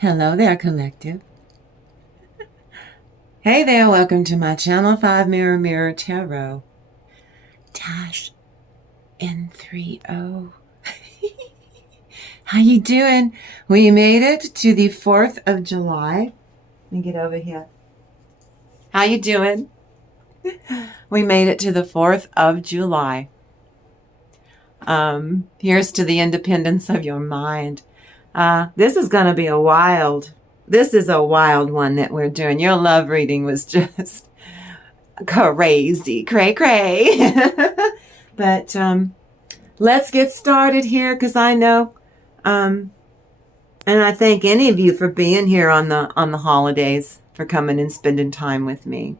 Hello there, collective. Hey there, welcome to my channel, 5 Mirror Mirror Tarot. Dash N30. How you doing? We made it to the 4th of July. Let me get over here. How you doing? We made it to the 4th of July. Here's to the independence of your mind. This is going to be this is a wild one that we're doing. Your love reading was just crazy, cray. But let's get started here, because I know, and I thank any of you for being here on the holidays, for coming and spending time with me.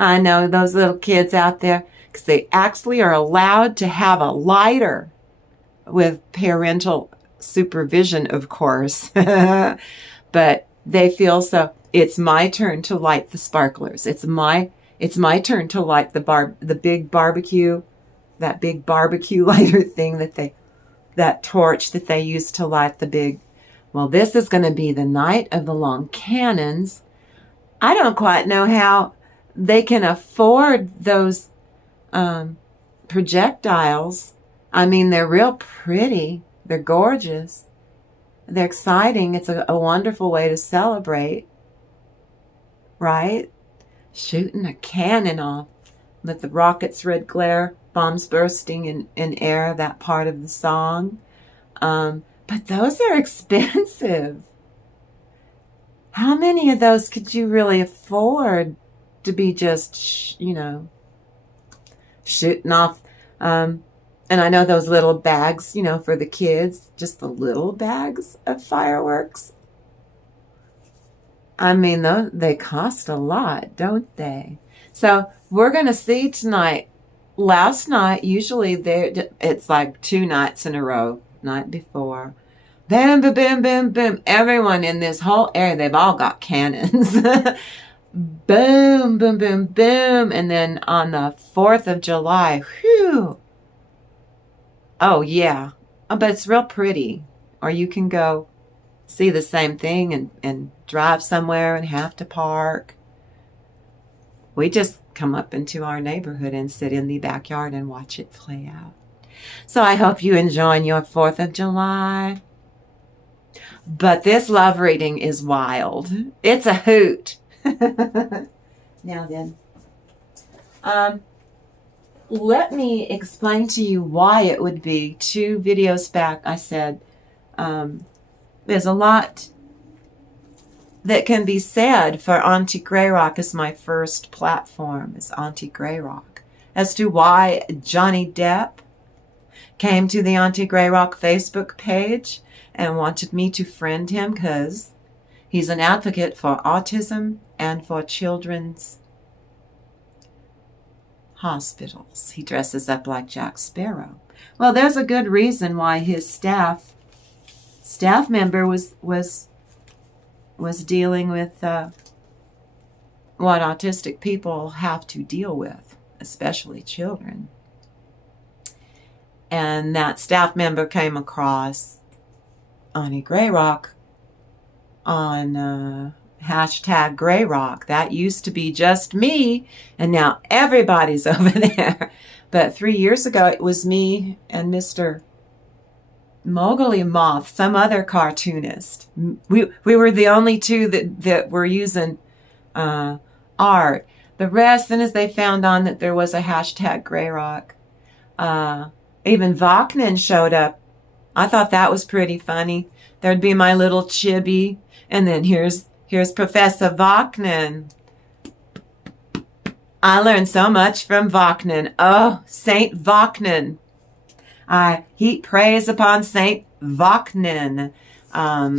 I know those little kids out there, because they actually are allowed to have a lighter with parental supervision, of course. But they feel so. It's my turn to light the sparklers. It's my turn to light the big barbecue, that big barbecue lighter thing that torch that they use to light the big. Well, this is going to be the night of the long cannons. I don't quite know how they can afford those projectiles. I mean, they're real pretty. They're gorgeous. They're exciting. It's a wonderful way to celebrate, right? Shooting a cannon off with the rocket's red glare, bombs bursting in air, that part of the song. But those are expensive. How many of those could you really afford to be just, shooting off? And I know those little bags, for the kids, just the little bags of fireworks. I mean, they cost a lot, don't they? So we're going to see tonight. Last night, usually it's like 2 nights in a row. Night before, bam, bam, bam, bam, bam. Everyone in this whole area, they've all got cannons. Boom, boom, boom, boom. And then on the 4th of July, whew. Oh, yeah. Oh, but it's real pretty. Or you can go see the same thing and drive somewhere and have to park. We just come up into our neighborhood and sit in the backyard and watch it play out. So I hope you enjoy your 4th of July. But this love reading is wild. It's a hoot. Now then. Let me explain to you why it would be. 2 videos back, I said, there's a lot that can be said for Auntie Grayrock as my first platform, as Auntie Grayrock, as to why Johnny Depp came to the Auntie Grayrock Facebook page and wanted me to friend him, because he's an advocate for autism and for children's hospitals. He dresses up like Jack Sparrow. Well, there's a good reason why his staff member was dealing with what autistic people have to deal with, especially children. And that staff member came across Auntie Grayrock on hashtag Grayrock. That used to be just me, and now everybody's over there. But 3 years ago, it was me and Mr. Mowgli Moth, some other cartoonist. We were the only 2 that were using art. The rest, as soon as they found on that there was a hashtag Grayrock, even Vachnan showed up. I thought that was pretty funny. There'd be my little chibi, and then here's Professor Vachnan. I learned so much from Vachnan. Oh, Saint Vachnan. I heap praise upon Saint Vachnan.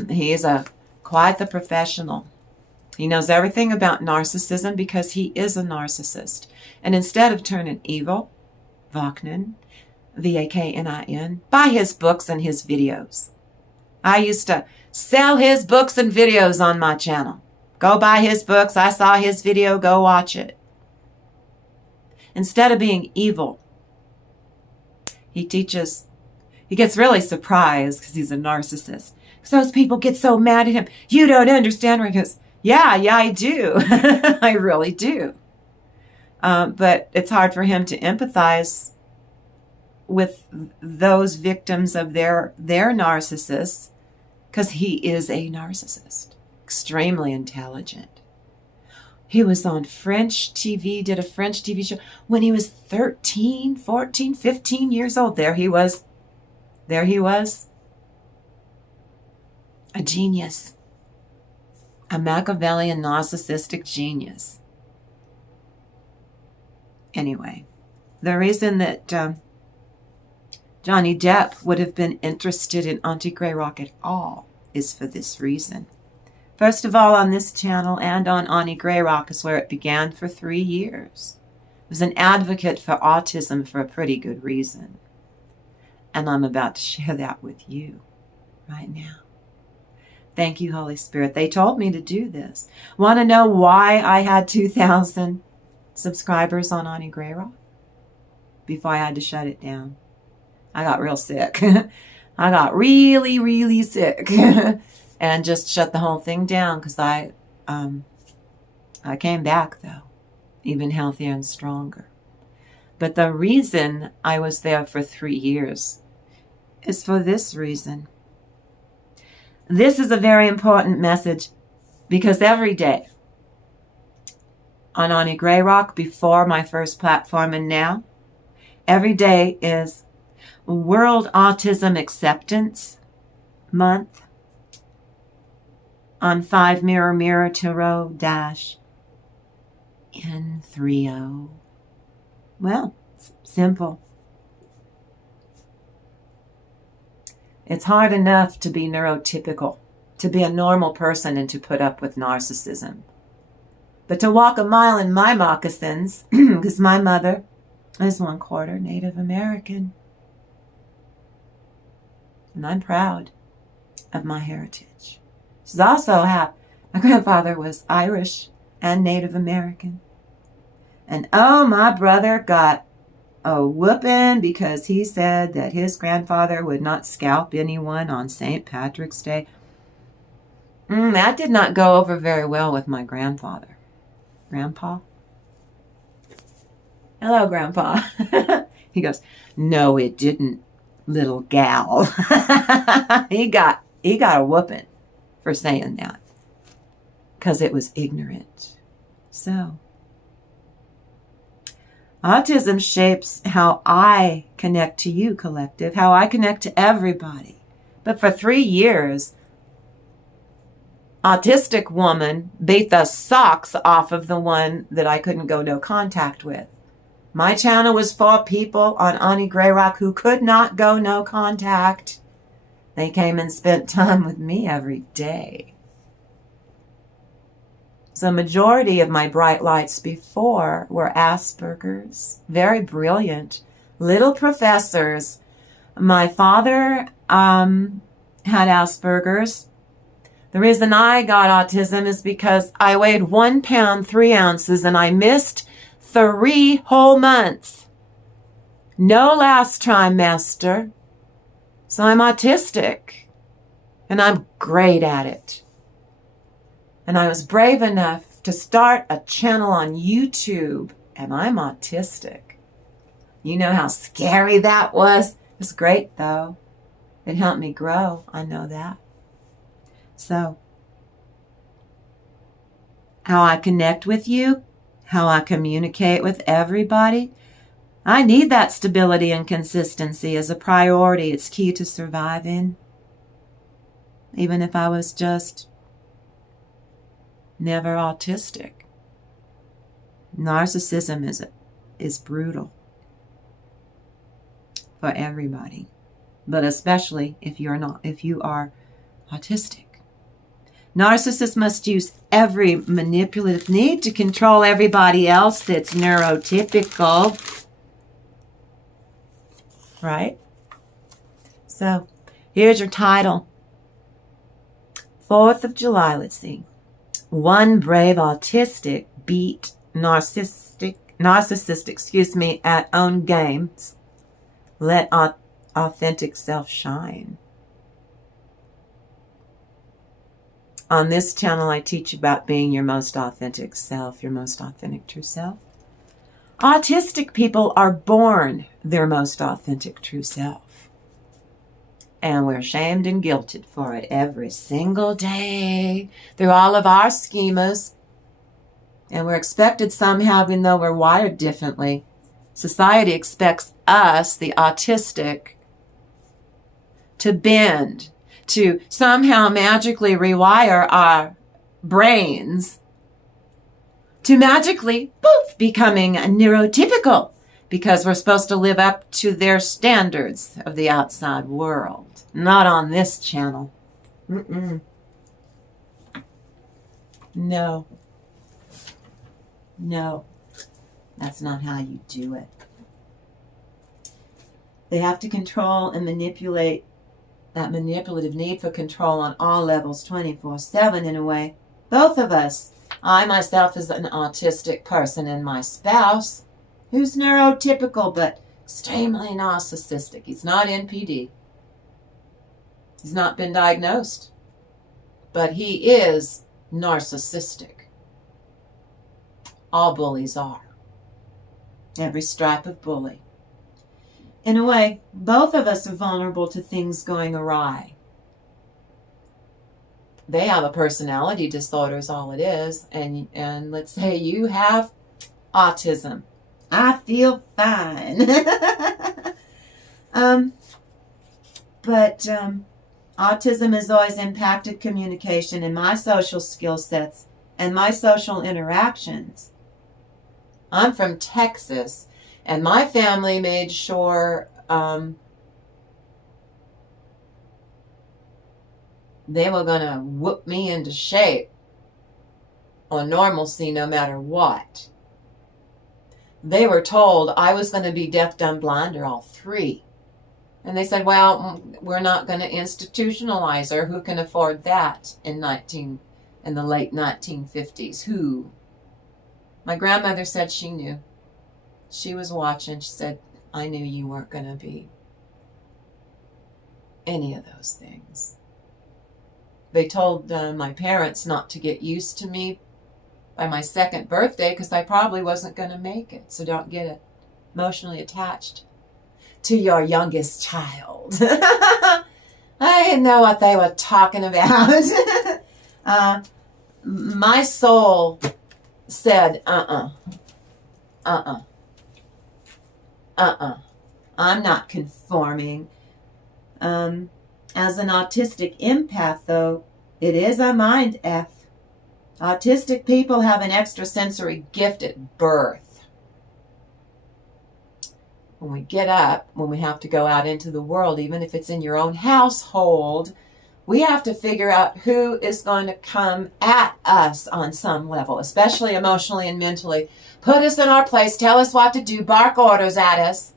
He is quite the professional. He knows everything about narcissism because he is a narcissist. And instead of turning evil, Vachnan, Vaknin, buy his books and his videos. I used to sell his books and videos on my channel. Go buy his books. I saw his video. Go watch it. Instead of being evil, he gets really surprised, because he's a narcissist. those people get so mad at him. You don't understand. Where he goes, yeah, I do. I really do. But it's hard for him to empathize with those victims of their narcissists, because he is a narcissist, extremely intelligent. He was on French TV, did a French TV show when he was 13, 14, 15 years old. There he was. A genius. A Machiavellian narcissistic genius. Anyway, the reason that Johnny Depp would have been interested in Auntie Grayrock at all is for this reason. First of all, on this channel and on Auntie Grayrock is where it began for 3 years. I was an advocate for autism for a pretty good reason. And I'm about to share that with you right now. Thank you, Holy Spirit. They told me to do this. Want to know why I had 2,000 subscribers on Auntie Grayrock? Before I had to shut it down. I got real sick. I got really, really sick. And just shut the whole thing down, because I came back, though, even healthier and stronger. But the reason I was there for 3 years is for this reason. This is a very important message, because every day on Auntie Grayrock, before my first platform and now, every day is World Autism Acceptance Month. On 5 Mirror Tarot -N30. Well, it's simple. It's hard enough to be neurotypical, to be a normal person and to put up with narcissism. But to walk a mile in my moccasins, because my mother is 1/4 Native American. And I'm proud of my heritage. She's also my grandfather was Irish and Native American. And my brother got a whooping because he said that his grandfather would not scalp anyone on St. Patrick's Day. That did not go over very well with my grandfather. Grandpa? Hello, Grandpa. He goes, no, it didn't, little gal. He got a whooping for saying that, because it was ignorant. So, autism shapes how I connect to you, collective, how I connect to everybody. But for 3 years, autistic woman beat the socks off of the one that I couldn't go no contact with. My channel was for people on Auntie Grayrock who could not go no contact. They came and spent time with me every day. So majority of my bright lights before were Asperger's, very brilliant, little professors. My father had Asperger's. The reason I got autism is because I weighed 1 pound, 3 ounces, and I missed 3 whole months. No last trimester. So I'm autistic, and I'm great at it. And I was brave enough to start a channel on YouTube, and I'm autistic. You know how scary that was? It was great, though. It helped me grow. I know that. So, how I connect with you, how I communicate with everybody, I need that stability and consistency as a priority. It's key to surviving. Even if I was just never autistic. Narcissism is brutal for everybody, but especially if you are autistic. Narcissists must use every manipulative need to control everybody else that's neurotypical. Right? So, here's your title. 4th of July, let's see. One brave autistic beat narcissist, at own games. Let authentic self shine. On this channel, I teach about being your most authentic self, your most authentic true self. Autistic people are born their most authentic true self. And we're shamed and guilted for it every single day through all of our schemas. And we're expected somehow, even though we're wired differently, society expects us, the autistic, to bend, to somehow magically rewire our brains to magically, poof, becoming neurotypical because we're supposed to live up to their standards of the outside world. Not on this channel. No. No. That's not how you do it. They have to control and manipulate, that manipulative need for control on all levels 24/7 in a way. Both of us. I myself is an autistic person, and my spouse, who's neurotypical but extremely narcissistic. He's not NPD. He's not been diagnosed. But he is narcissistic. All bullies are. Every stripe of bully. In a way, both of us are vulnerable to things going awry. They have a personality disorder is all it is. And let's say you have autism. I feel fine. But autism has always impacted communication and my social skill sets and my social interactions. I'm from Texas, and my family made sure they were going to whoop me into shape or normalcy no matter what. They were told I was going to be deaf, dumb, blind, or all three. And they said, well, we're not going to institutionalize her. Who can afford that in the late 1950s? Who? My grandmother said she knew. She was watching. She said, I knew you weren't going to be any of those things. They told my parents not to get used to me by my second birthday because I probably wasn't going to make it. So don't get emotionally attached to your youngest child. I didn't know what they were talking about. My soul said, I'm not conforming. As an autistic empath, though, it is a mind F. Autistic people have an extrasensory gift at birth. When we get up, when we have to go out into the world, even if it's in your own household, we have to figure out who is going to come at us on some level, especially emotionally and mentally. Put us in our place, tell us what to do, bark orders at us.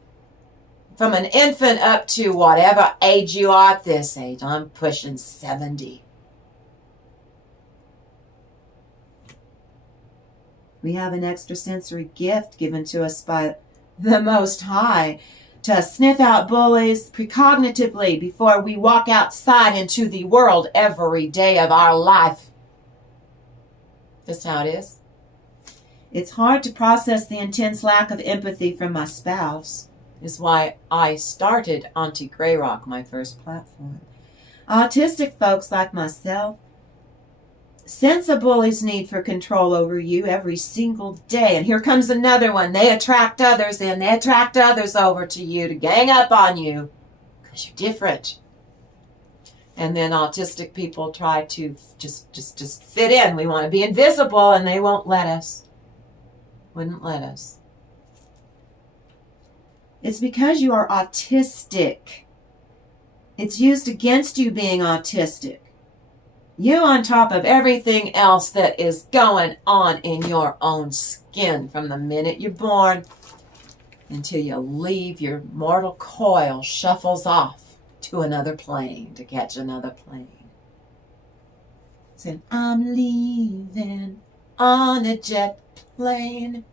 From an infant up to whatever age you are at this age. I'm pushing 70. We have an extrasensory gift given to us by the Most High to sniff out bullies precognitively before we walk outside into the world every day of our life. That's how it is. It's hard to process the intense lack of empathy from my spouse. Is why I started Auntie Grayrock, my first platform. Autistic folks like myself sense a bully's need for control over you every single day. And here comes another one. They attract others in. They attract others over to you to gang up on you because you're different. And then autistic people try to just fit in. We want to be invisible, and they won't let us. Wouldn't let us. It's because you are autistic. It's used against you being autistic. You on top of everything else that is going on in your own skin from the minute you're born until you leave your mortal coil shuffles off to another plane to catch another plane. Saying, I'm leaving on a jet plane.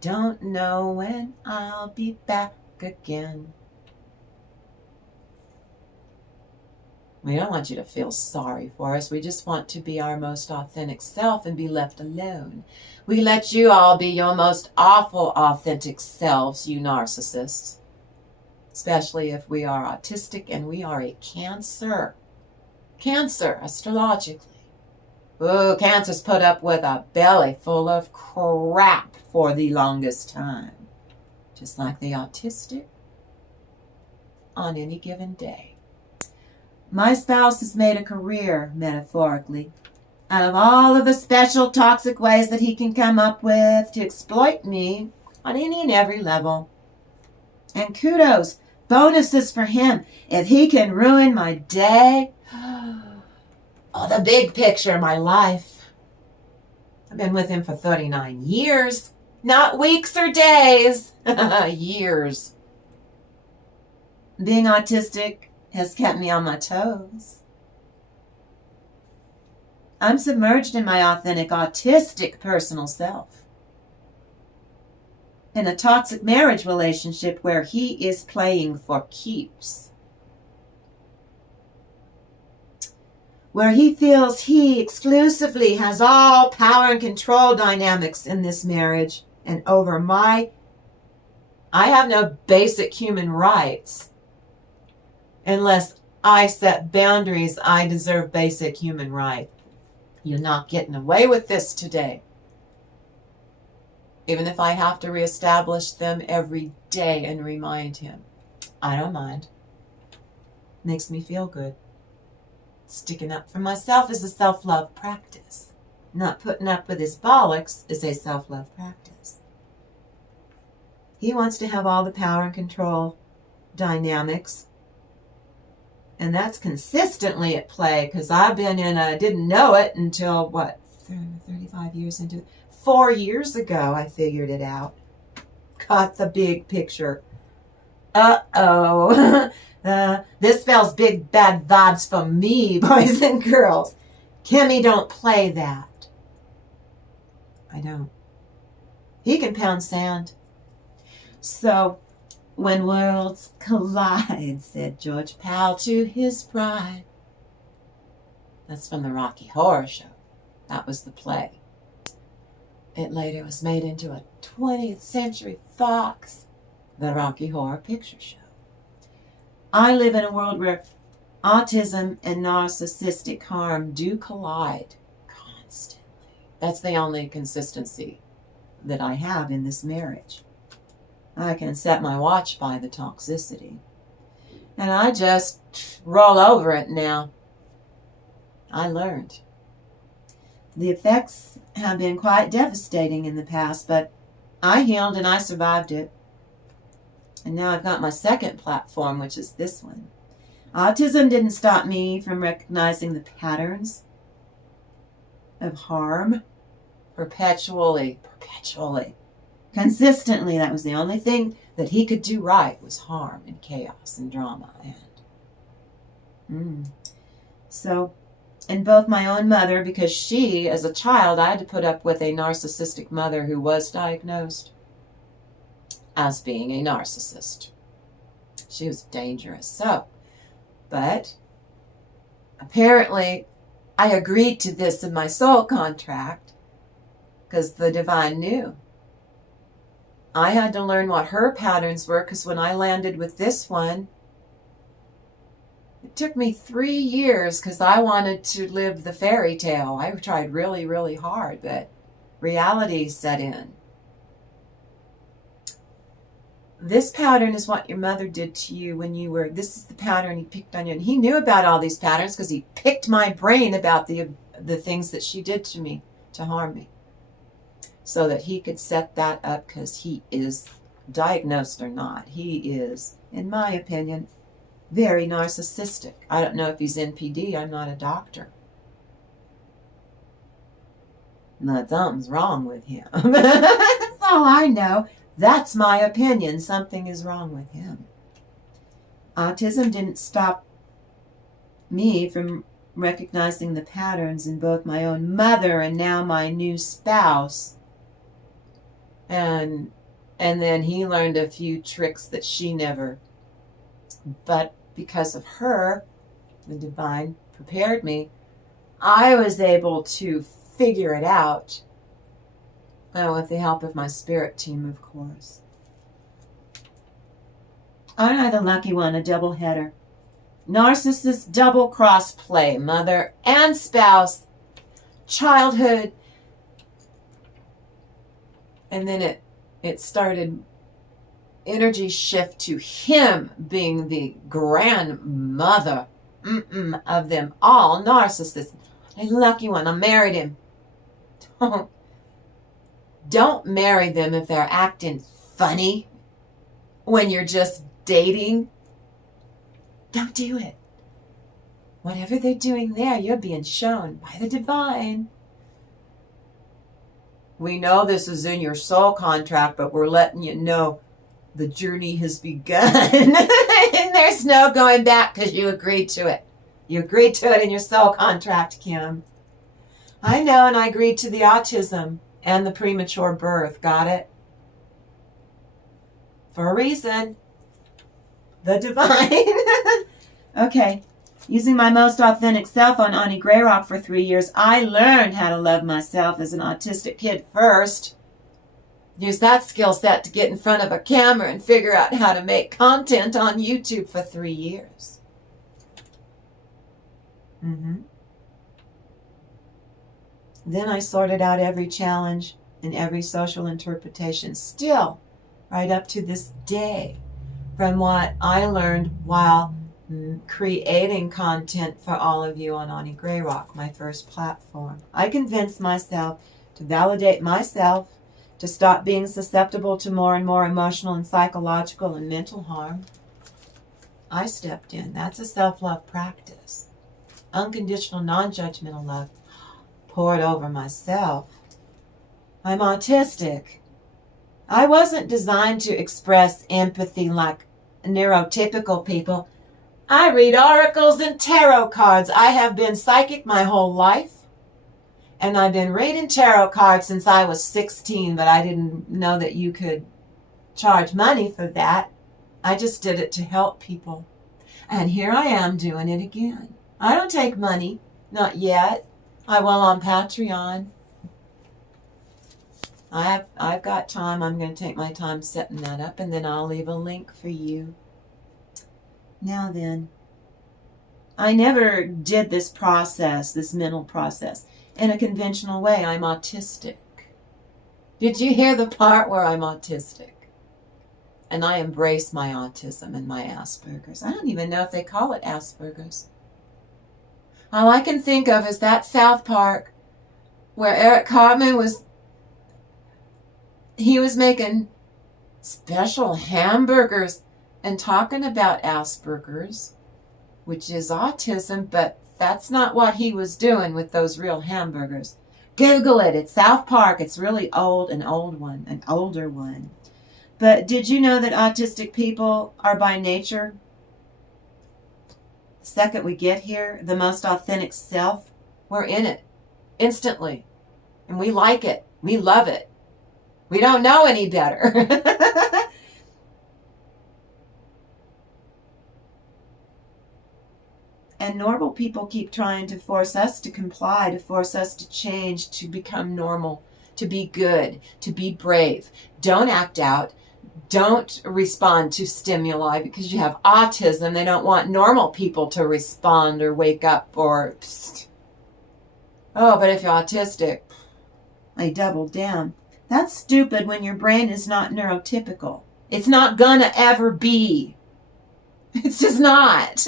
Don't know when I'll be back again. We don't want you to feel sorry for us. We just want to be our most authentic self and be left alone. We let you all be your most awful authentic selves, you narcissists. Especially if we are autistic and we are a Cancer. Cancer, astrologically. Ooh, Cancer's put up with a belly full of crap for the longest time. Just like the autistic on any given day. My spouse has made a career, metaphorically, out of all of the special toxic ways that he can come up with to exploit me on any and every level. And kudos, bonuses for him. If he can ruin my day, oh, the big picture of my life. I've been with him for 39 years, not weeks or days, years. Being autistic has kept me on my toes. I'm submerged in my authentic, autistic personal self. In a toxic marriage relationship where he is playing for keeps. Where he feels he exclusively has all power and control dynamics in this marriage and over I have no basic human rights. Unless I set boundaries, I deserve basic human right. You're not getting away with this today. Even if I have to reestablish them every day and remind him. I don't mind. Makes me feel good. Sticking up for myself is a self-love practice. Not putting up with his bollocks is a self-love practice. He wants to have all the power and control dynamics. And that's consistently at play because I've been I didn't know it until, 35 years into it. 4 years ago, I figured it out. Caught the big picture. Uh-oh. This spells big bad vibes for me, boys and girls. Kimmy, don't play that. I don't. He can pound sand. So, when worlds collide, said George Powell to his bride. That's from the Rocky Horror Show. That was the play. It later was made into a 20th Century Fox, the Rocky Horror Picture Show. I live in a world where autism and narcissistic harm do collide constantly. That's the only consistency that I have in this marriage. I can set my watch by the toxicity. And I just roll over it now. I learned. The effects have been quite devastating in the past, but I healed and I survived it. And now I've got my second platform, which is this one. Autism didn't stop me from recognizing the patterns of harm perpetually. Consistently, that was the only thing that he could do right, was harm and chaos and drama. So, and both my own mother, because she, as a child, I had to put up with a narcissistic mother who was diagnosed as being a narcissist. She was dangerous. So, but apparently I agreed to this in my soul contract because the divine knew. I had to learn what her patterns were because when I landed with this one, it took me 3 years because I wanted to live the fairy tale. I tried really, really hard, but reality set in. This pattern is what your mother did to you when you were, this is the pattern he picked on you. And he knew about all these patterns because he picked my brain about the things that she did to me to harm me. So that he could set that up because he is, diagnosed or not, he is, in my opinion, very narcissistic. I don't know if he's NPD. I'm not a doctor. But something's wrong with him. That's all I know. That's my opinion. Something is wrong with him. Autism didn't stop me from recognizing the patterns in both my own mother and now my new spouse. And then he learned a few tricks that she never. But because of her, The divine prepared me. I was able to figure it out. With the help of my spirit team, of course. Aren't I the lucky one, a double header? Narcissist double cross play, mother and spouse, childhood. And then it started energy shift to him being the grandmother of them all. Narcissist. A lucky one. I married him. Don't marry them if they're acting funny when you're just dating. Don't do it. Whatever they're doing there, you're being shown by the divine. We know this is in your soul contract, but we're letting you know the journey has begun. And there's no going back because you agreed to it. You agreed to it in your soul contract, Kim. I know, and I agreed to the autism and the premature birth. Got it? For a reason. The divine. Okay. Using my most authentic self on Auntie Grayrock for 3 years, I learned how to love myself as an autistic kid first. Use that skill set to get in front of a camera and figure out how to make content on YouTube for 3 years. Then I sorted out every challenge and every social interpretation, still right up to this day, from what I learned while creating content for all of you on Auntie Grayrock, my first platform. I convinced myself to validate myself, to stop being susceptible to more and more emotional and psychological and mental harm. I stepped in. That's a self-love practice. Unconditional, non-judgmental love. Poured over myself. I'm autistic. I wasn't designed to express empathy like neurotypical people. I read oracles and tarot cards. I have been psychic my whole life. And I've been reading tarot cards since I was 16, but I didn't know that you could charge money for that. I just did it to help people. And here I am doing it again. I don't take money. Not yet. I will on Patreon. I've got time. I'm going to take my time setting that up, and then I'll leave a link for you. Now then, I never did this process, this mental process, in a conventional way. I'm autistic. Did you hear the part where I'm autistic? And I embrace my autism and my Asperger's. I don't even know if they call it Asperger's. All I can think of is that South Park where Eric Cartman was making special hamburgers and talking about Asperger's, which is autism, but that's not what he was doing with those real hamburgers. Google it. It's South Park. It's really old, an older one. But did you know that autistic people are by nature, the second we get here, the most authentic self? We're in it instantly. And we like it. We love it. We don't know any better. And normal people keep trying to force us to comply, to force us to change, to become normal, to be good, to be brave. Don't act out. Don't respond to stimuli because you have autism. They don't want normal people to respond or wake up or, psst. Oh, but if you're autistic, I doubled down. That's stupid when your brain is not neurotypical. It's not gonna ever be. It's just not.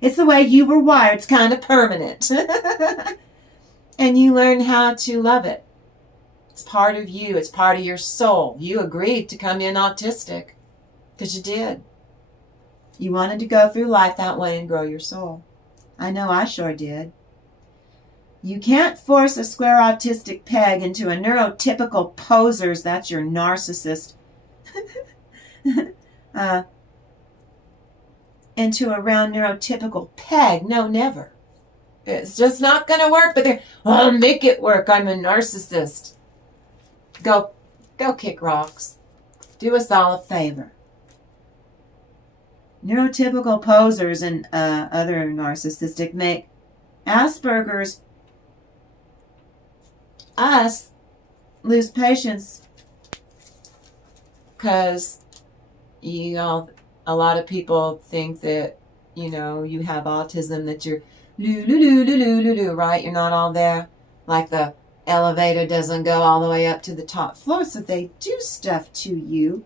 It's the way you were wired. It's kind of permanent. And you learn how to love it. It's part of you. It's part of your soul. You agreed to come in autistic because you did. You wanted to go through life that way and grow your soul. I know I sure did. You can't force a square autistic peg into a neurotypical poser's, that's your narcissist, into a round neurotypical peg. No, never. It's just not going to work, but I'll make it work. I'm a narcissist. Go kick rocks. Do us all a favor. Neurotypical posers and other narcissistic make Asperger's us lose patience because a lot of people think that you have autism, that you're right? You're not all there, like the elevator doesn't go all the way up to the top floor, so they do stuff to you.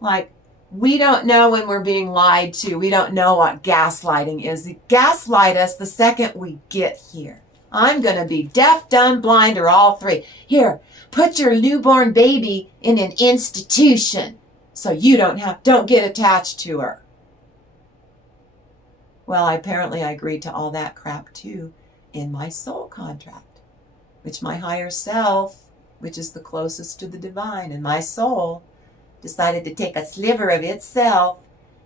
Like, we don't know when we're being lied to. We don't know what gaslighting is. They gaslight us the second we get here. I'm going to be deaf, dumb, blind, or all three. Here, put your newborn baby in an institution so you don't get attached to her. Well, apparently I agreed to all that crap too in my soul contract, which my higher self, which is the closest to the divine, and my soul decided to take a sliver of itself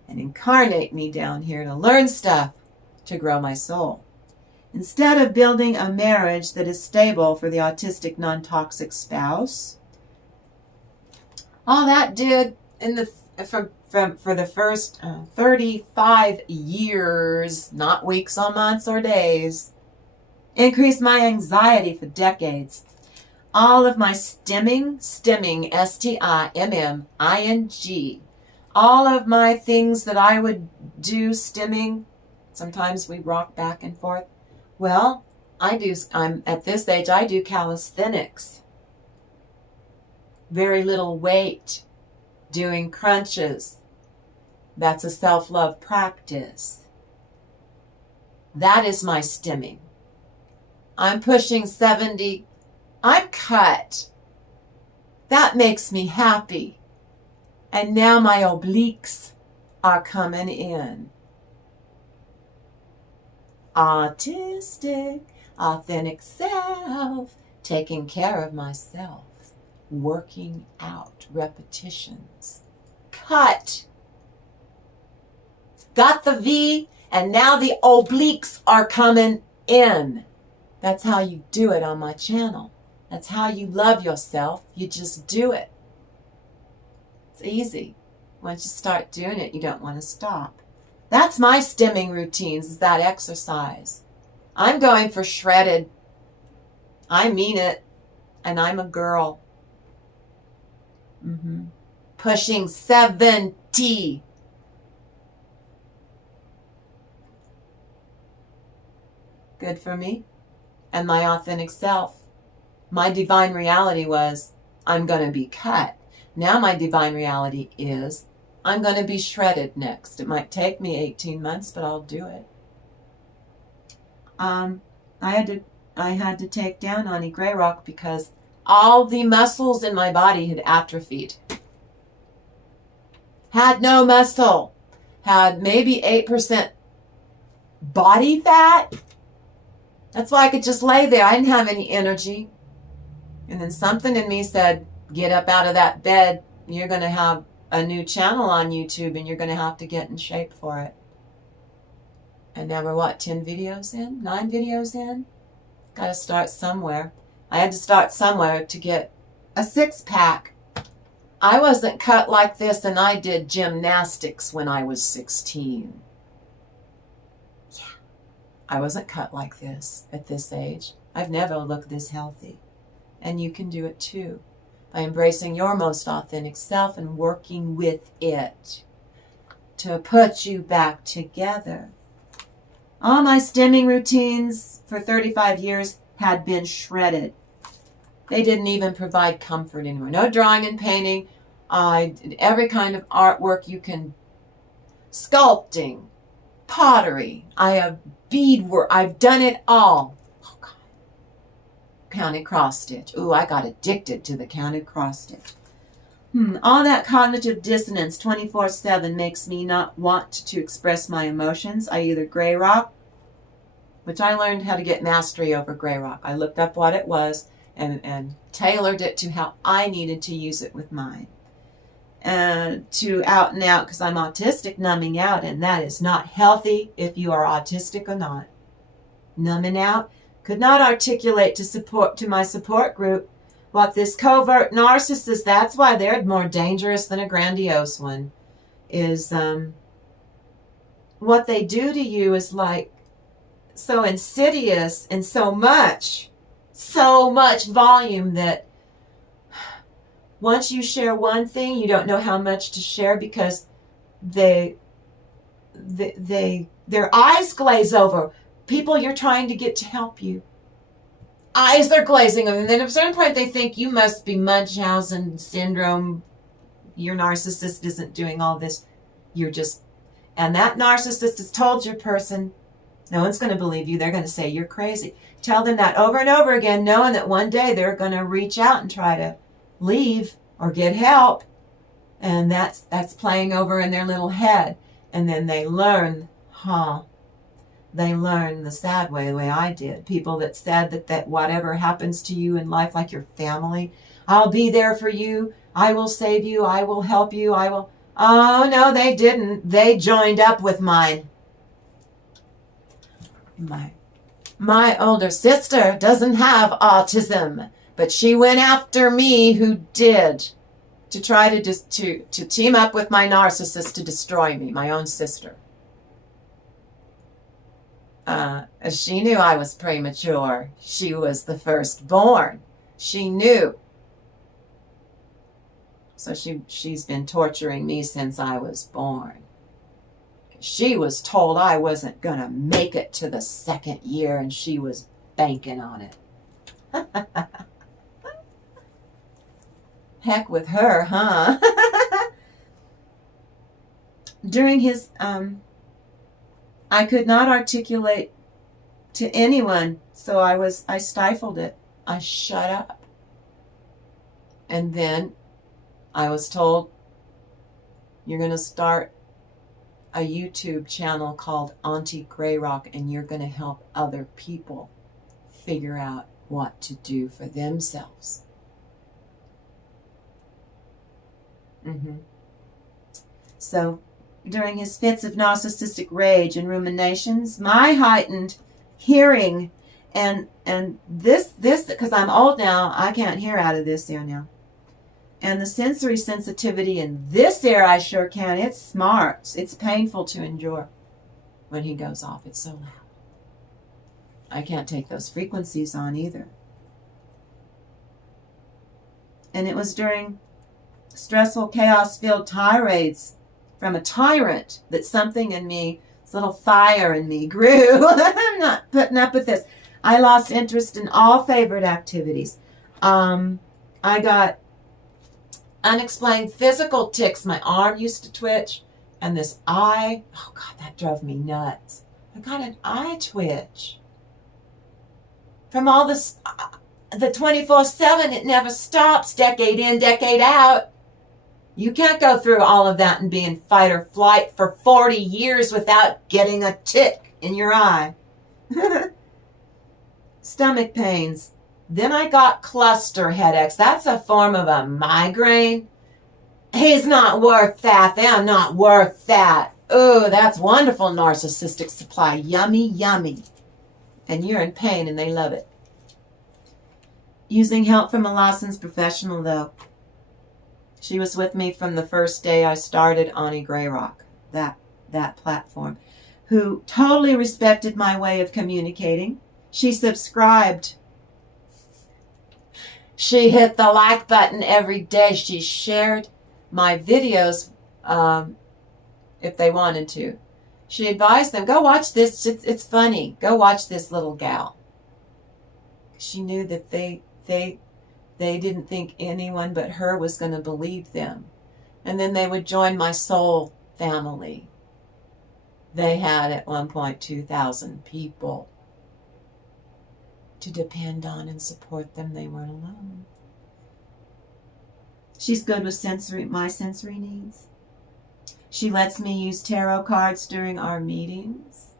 and incarnate me down here to learn stuff to grow my soul. Instead of building a marriage that is stable for the autistic non-toxic spouse, all that did for the first 35 years, not weeks or months or days, increased my anxiety for decades. All of my stimming, S-T-I-M-M-I-N-G, all of my things that I would do stimming, sometimes we rock back and forth. Well, I'm at this age, I do calisthenics. Very little weight, doing crunches. That's a self-love practice. That is my stimming. I'm pushing 70. I'm cut. That makes me happy. And now my obliques are coming in. Autistic, authentic self, taking care of myself, working out, repetitions. Cut. Got the V, and now the obliques are coming in. That's how you do it on my channel. That's how you love yourself. You just do it. It's easy. Once you start doing it, you don't want to stop. That's my stimming routines, is that exercise. I'm going for shredded. I mean it. And I'm a girl. Pushing 70. Good for me. And my authentic self. My divine reality was, I'm going to be cut. Now my divine reality is, I'm going to be shredded next. It might take me 18 months, but I'll do it. I had to take down Auntie Grayrock because all the muscles in my body had atrophied. Had no muscle. Had maybe 8% body fat. That's why I could just lay there. I didn't have any energy. And then something in me said, get up out of that bed. You're going to have a new channel on YouTube and you're going to have to get in shape for it. And now we're 10 videos in? 9 videos in? Got to start somewhere. I had to start somewhere to get a 6-pack. I wasn't cut like this, and I did gymnastics when I was 16. Yeah. I wasn't cut like this at this age. I've never looked this healthy. And you can do it too, by embracing your most authentic self and working with it to put you back together. All my stimming routines for 35 years had been shredded. They didn't even provide comfort anymore. No drawing and painting. I did every kind of artwork you can. Sculpting, pottery. I have beadwork. I've done it all. Oh, God. Counted cross stitch. Ooh, I got addicted to the counted cross stitch. All that cognitive dissonance 24/7 makes me not want to express my emotions. I either Grayrock, which I learned how to get mastery over Grayrock. I looked up what it was and tailored it to how I needed to use it with mine. To out and out, because I'm autistic, numbing out, and that is not healthy if you are autistic or not. Numbing out, could not articulate to my support group what this covert narcissist, that's why they're more dangerous than a grandiose one, is what they do to you is like so insidious and so much volume that once you share one thing, you don't know how much to share because their eyes glaze over. People you're trying to get to help you, eyes are glazing over, and then at a certain point they think you must be Munchausen syndrome. Your narcissist isn't doing all this. You're just, and that narcissist has told your person, no one's going to believe you. They're going to say you're crazy. Tell them that over and over again, knowing that one day they're going to reach out and try to leave or get help. And that's playing over in their little head. And then they learn, they learn the sad way, the way I did. People that said that whatever happens to you in life, like your family, I'll be there for you. I will save you. I will help you. I will. Oh, no, they didn't. They joined up with mine. My older sister doesn't have autism, but she went after me who did, to try to team up with my narcissist to destroy me, my own sister. She knew I was premature. She was the firstborn. She knew. So she's been torturing me since I was born. She was told I wasn't going to make it to the second year, and she was banking on it. Heck with her, huh? During his, I could not articulate to anyone, so I stifled it. I shut up. And then I was told, you're going to start a YouTube channel called Auntie Grayrock, and you're going to help other people figure out what to do for themselves. So during his fits of narcissistic rage and ruminations, my heightened hearing and this because I'm old now, I can't hear out of this ear now. And the sensory sensitivity in this ear, I sure can. It's smart. It's painful to endure when he goes off. It's so loud. I can't take those frequencies on either. And it was during stressful, chaos-filled tirades from a tyrant that something in me, this little fire in me grew. I'm not putting up with this. I lost interest in all favorite activities. I got unexplained physical tics. My arm used to twitch, and this eye, oh God, that drove me nuts. I got an eye twitch from all this, the 24/7. It never stops, decade in, decade out. You can't go through all of that and be in fight or flight for 40 years without getting a tic in your eye. Stomach pains. Then I got cluster headaches. That's a form of a migraine. He's not worth that. They are not worth that. Oh, that's wonderful narcissistic supply. Yummy, yummy. And you're in pain and they love it. Using help from a licensed professional, though. She was with me from the first day I started Auntie Grayrock, that platform, who totally respected my way of communicating. She subscribed. She hit the like button every day. She shared my videos if they wanted to. She advised them, go watch this. It's funny. Go watch this little gal. She knew that they didn't think anyone but her was going to believe them. And then they would join my soul family. They had at one point 2,000 people to depend on and support them. They weren't alone. She's good with my sensory needs. She lets me use tarot cards during our meetings.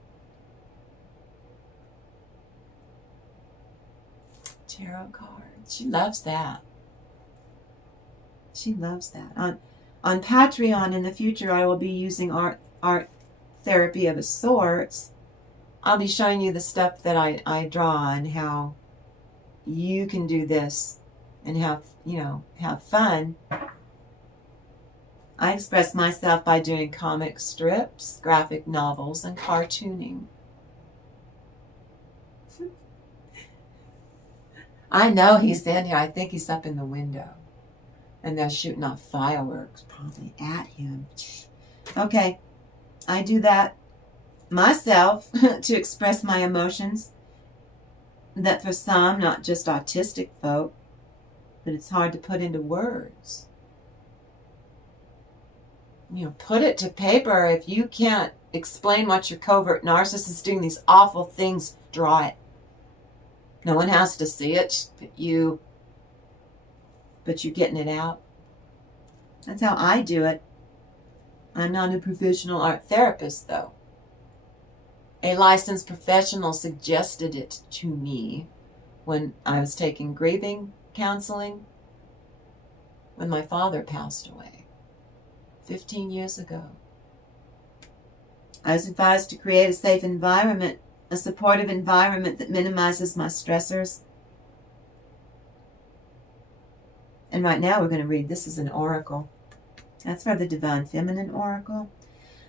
Tarot cards. She loves that. She loves that. On Patreon in the future, I will be using art therapy of a sorts. I'll be showing you the stuff that I draw and how you can do this and have fun. I express myself by doing comic strips, graphic novels, and cartooning. I know he's in here. I think he's up in the window. And they're shooting off fireworks probably at him. Okay, I do that myself to express my emotions that for some, not just autistic folk, but it's hard to put into words. You know, put it to paper. If you can't explain what your covert narcissist is doing, these awful things, draw it. No one has to see it but you. But you're getting it out. That's how I do it. I'm not a professional art therapist, though. A licensed professional suggested it to me when I was taking grieving counseling when my father passed away 15 years ago. I was advised to create a safe environment, a supportive environment that minimizes my stressors. And right now we're going to read, this is an oracle. That's for the Divine Feminine Oracle.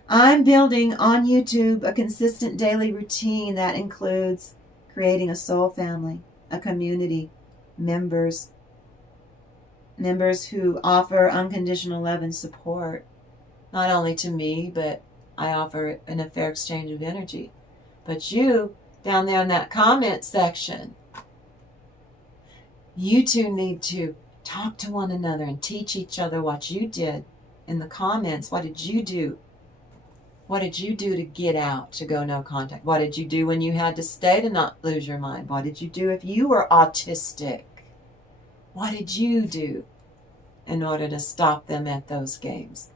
I'm building on YouTube a consistent daily routine that includes creating a soul family, a community, members who offer unconditional love and support, not only to me, but I offer an a fair exchange of energy. But you, down there in that comment section, you two need to talk to one another and teach each other what you did in the comments. What did you do? What did you do to get out, to go no contact? What did you do when you had to stay to not lose your mind? What did you do if you were autistic? What did you do in order to stop them at those games?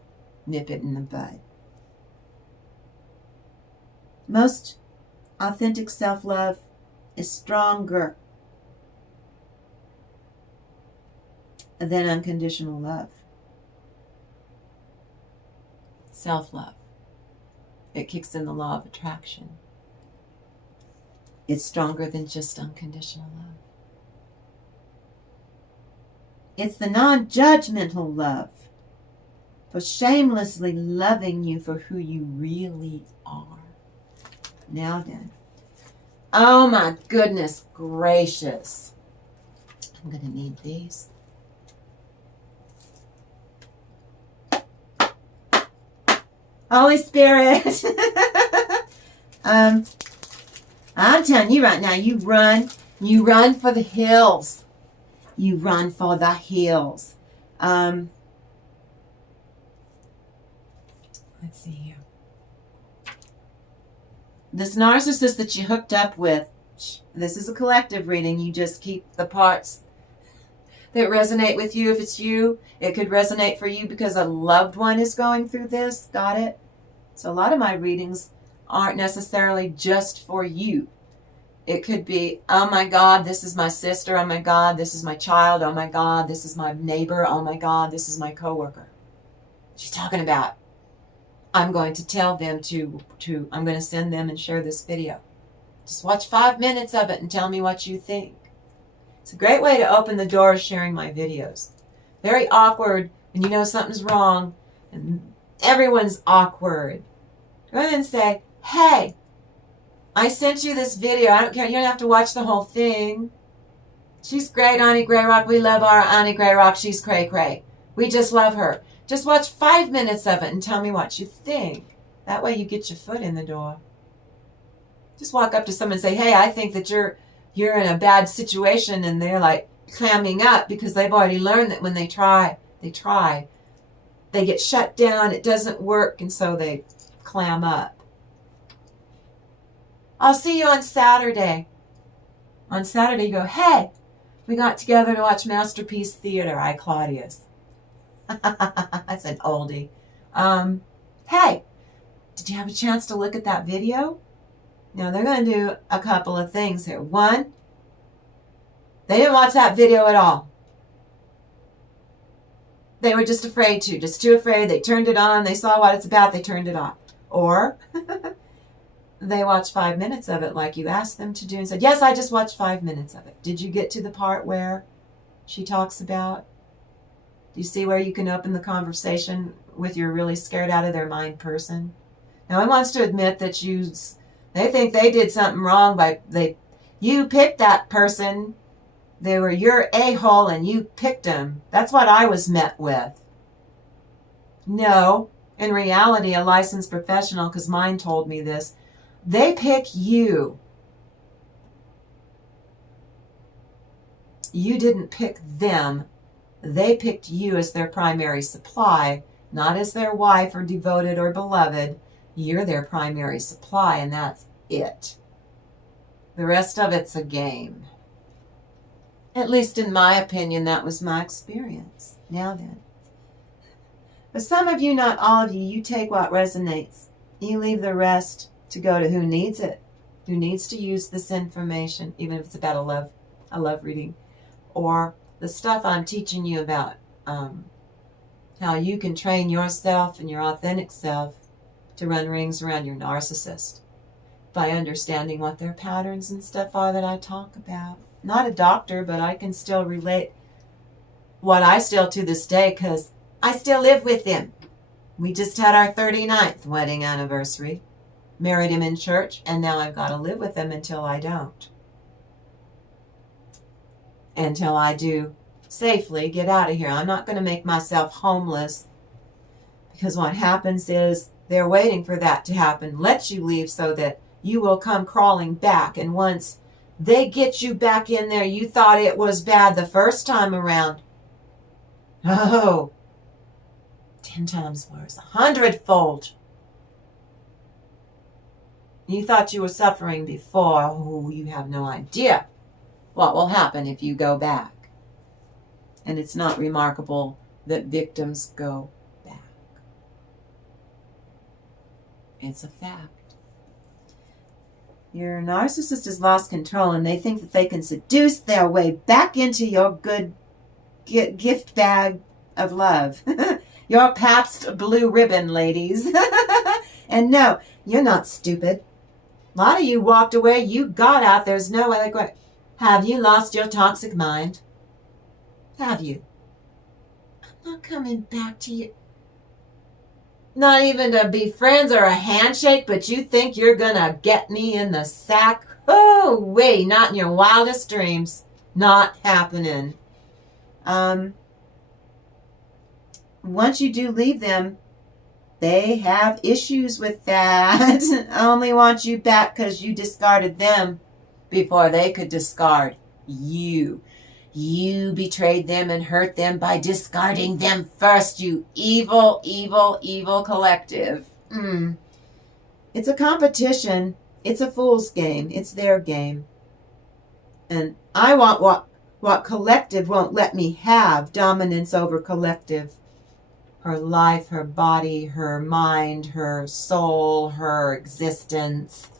Nip it in the bud. Most authentic self-love is stronger than unconditional love. Self-love. It kicks in the law of attraction. It's stronger than just unconditional love. It's the non-judgmental love for shamelessly loving you for who you really are. Now then. Oh my goodness gracious. I'm going to need these. Holy Spirit. I'm telling you right now, you run for the hills. You run for the hills. Let's see here. This narcissist that you hooked up with, this is a collective reading. You just keep the parts that resonate with you. If it's you, it could resonate for you because a loved one is going through this. Got it? So a lot of my readings aren't necessarily just for you. It could be, oh my God, this is my sister. Oh my God, this is my child. Oh my God, this is my neighbor. Oh my God, this is my coworker. She's talking about, I'm going to tell them I'm going to send them and share this video. Just watch 5 minutes of it and tell me what you think. It's a great way to open the door of sharing my videos. Very awkward when you know something's wrong and everyone's awkward. Go ahead and say, hey, I sent you this video. I don't care. You don't have to watch the whole thing. She's great, Auntie Grayrock. We love our Auntie Grayrock. She's cray-cray. We just love her. Just watch 5 minutes of it and tell me what you think. That way you get your foot in the door. Just walk up to someone and say, hey, I think that you're in a bad situation, and they're like clamming up because they've already learned that when they try, they get shut down, it doesn't work, and so they clam up. I'll see you on Saturday. On Saturday, you go, hey, we got together to watch Masterpiece Theater. I, Claudius. That's an oldie. Hey, did you have a chance to look at that video? Now, they're going to do a couple of things here. One, they didn't watch that video at all. They were just afraid to, just too afraid. They turned it on. They saw what it's about. They turned it off. Or they watched 5 minutes of it like you asked them to do and said, yes, I just watched 5 minutes of it. Did you get to the part where she talks about, do you see where you can open the conversation with your really scared out of their mind person. No one wants to admit that they think they did something wrong you picked that person. They were your a-hole and you picked them. That's what I was met with. No, in reality, a licensed professional, because mine told me this, they pick you. You didn't pick them. They picked you as their primary supply, not as their wife or devoted or beloved. You're their primary supply, and that's it. The rest of it's a game. At least in my opinion, that was my experience. Now then. But some of you, not all of you, you take what resonates. You leave the rest to go to who needs it, who needs to use this information, even if it's about a love reading, or the stuff I'm teaching you about, how you can train yourself and your authentic self to run rings around your narcissist by understanding what their patterns and stuff are that I talk about. Not a doctor, but I can still relate what I still to this day, because I still live with him. We just had our 39th wedding anniversary, married him in church, and now I've got to live with him until I don't. Until I do safely get out of here. I'm not going to make myself homeless, because what happens is they're waiting for that to happen. Let you leave so that you will come crawling back. And once they get you back in there, you thought it was bad the first time around. Oh, 10 times worse, 100-fold. You thought you were suffering before. Oh, you have no idea what will happen if you go back. And it's not remarkable that victims go back. It's a fact. Your narcissist has lost control, and they think that they can seduce their way back into your good gift bag of love. Your Pabst Blue Ribbon, ladies. And no, you're not stupid. A lot of you walked away. You got out. There's no other way. Have you lost your toxic mind? Have you? I'm not coming back to you. Not even to be friends or a handshake, but you think you're going to get me in the sack? Oh, wait, not in your wildest dreams. Not happening. Once you do leave them, they have issues with that. Only want you back because you discarded them before they could discard you. You betrayed them and hurt them by discarding them first, you evil, evil, evil collective. It's a competition. It's a fool's game. It's their game. And I want what collective won't let me have, dominance over collective. Her life, her body, her mind, her soul, her existence,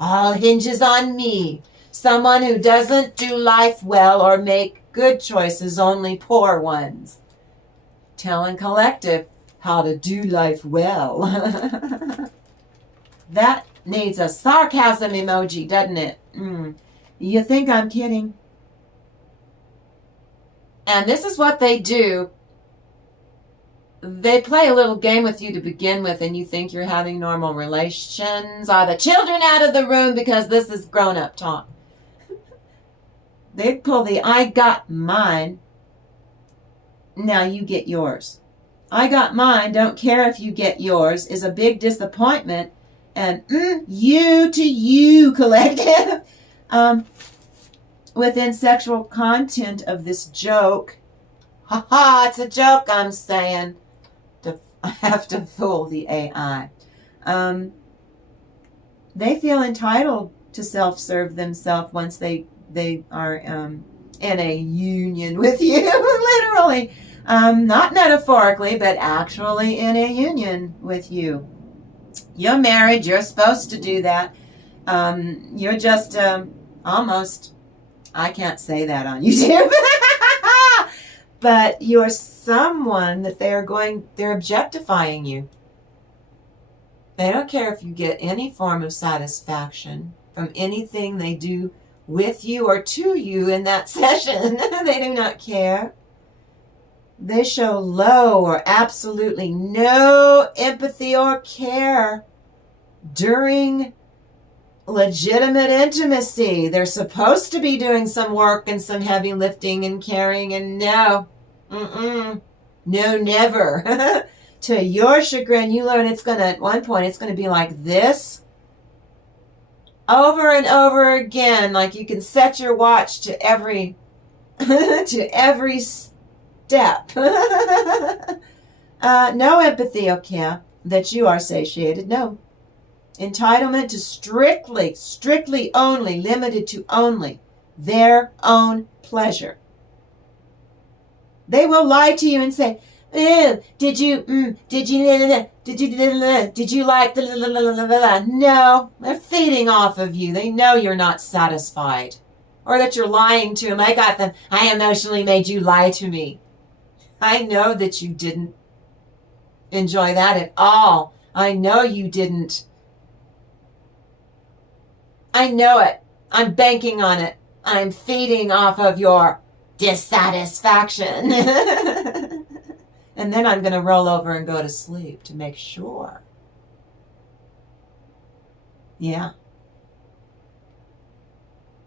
all hinges on me. Someone who doesn't do life well or make good choices, only poor ones. Telling collective how to do life well. That needs a sarcasm emoji, doesn't it? You think I'm kidding? And this is what they do. They play a little game with you to begin with, and you think you're having normal relations. Are the children out of the room because this is grown-up talk? They pull the I got mine. Now you get yours. I got mine, don't care if you get yours, is a big disappointment. And you to you collective. Within sexual content of this joke. It's a joke, I'm saying. I have to fool the AI. They feel entitled to self-serve themselves once they are in a union with you, literally. Not metaphorically, but actually in a union with you. You're married. You're supposed to do that. You're just almost, I can't say that on YouTube, but you're someone that they're objectifying you. They don't care if you get any form of satisfaction from anything they do with you or to you in that session. They do not care. They show low or absolutely no empathy or care during legitimate intimacy. They're supposed to be doing some work and some heavy lifting and carrying, and no. No, never. To your chagrin, you learn it's going to, at one point, it's going to be like this over and over again. Like you can set your watch to every to every step. No empathy or care that you are satiated. No. Entitlement to strictly only, limited to only their own pleasure. They will lie to you and say, did you like the No, they're feeding off of you. They know you're not satisfied. Or that you're lying to them. I emotionally made you lie to me. I know that you didn't enjoy that at all. I know you didn't. I know it. I'm banking on it. I'm feeding off of your dissatisfaction. And then I'm going to roll over and go to sleep to make sure. Yeah.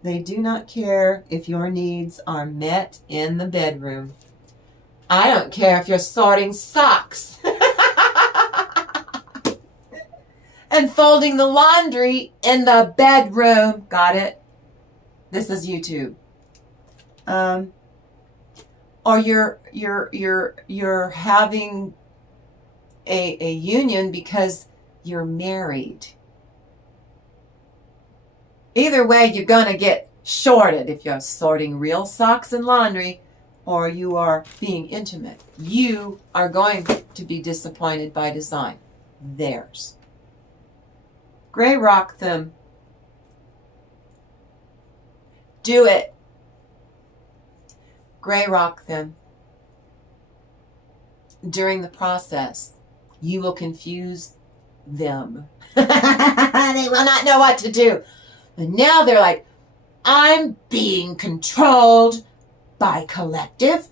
They do not care if your needs are met in the bedroom. I don't care if you're sorting socks and folding the laundry in the bedroom. Got it? This is YouTube. Or you're having a union because you're married. Either way, you're going to get shorted if you're sorting real socks and laundry or you are being intimate. You are going to be disappointed by design. Theirs. Grayrock them. Do it. Grayrock them. During the process, you will confuse them. They will not know what to do. And now they're like, I'm being controlled by collective.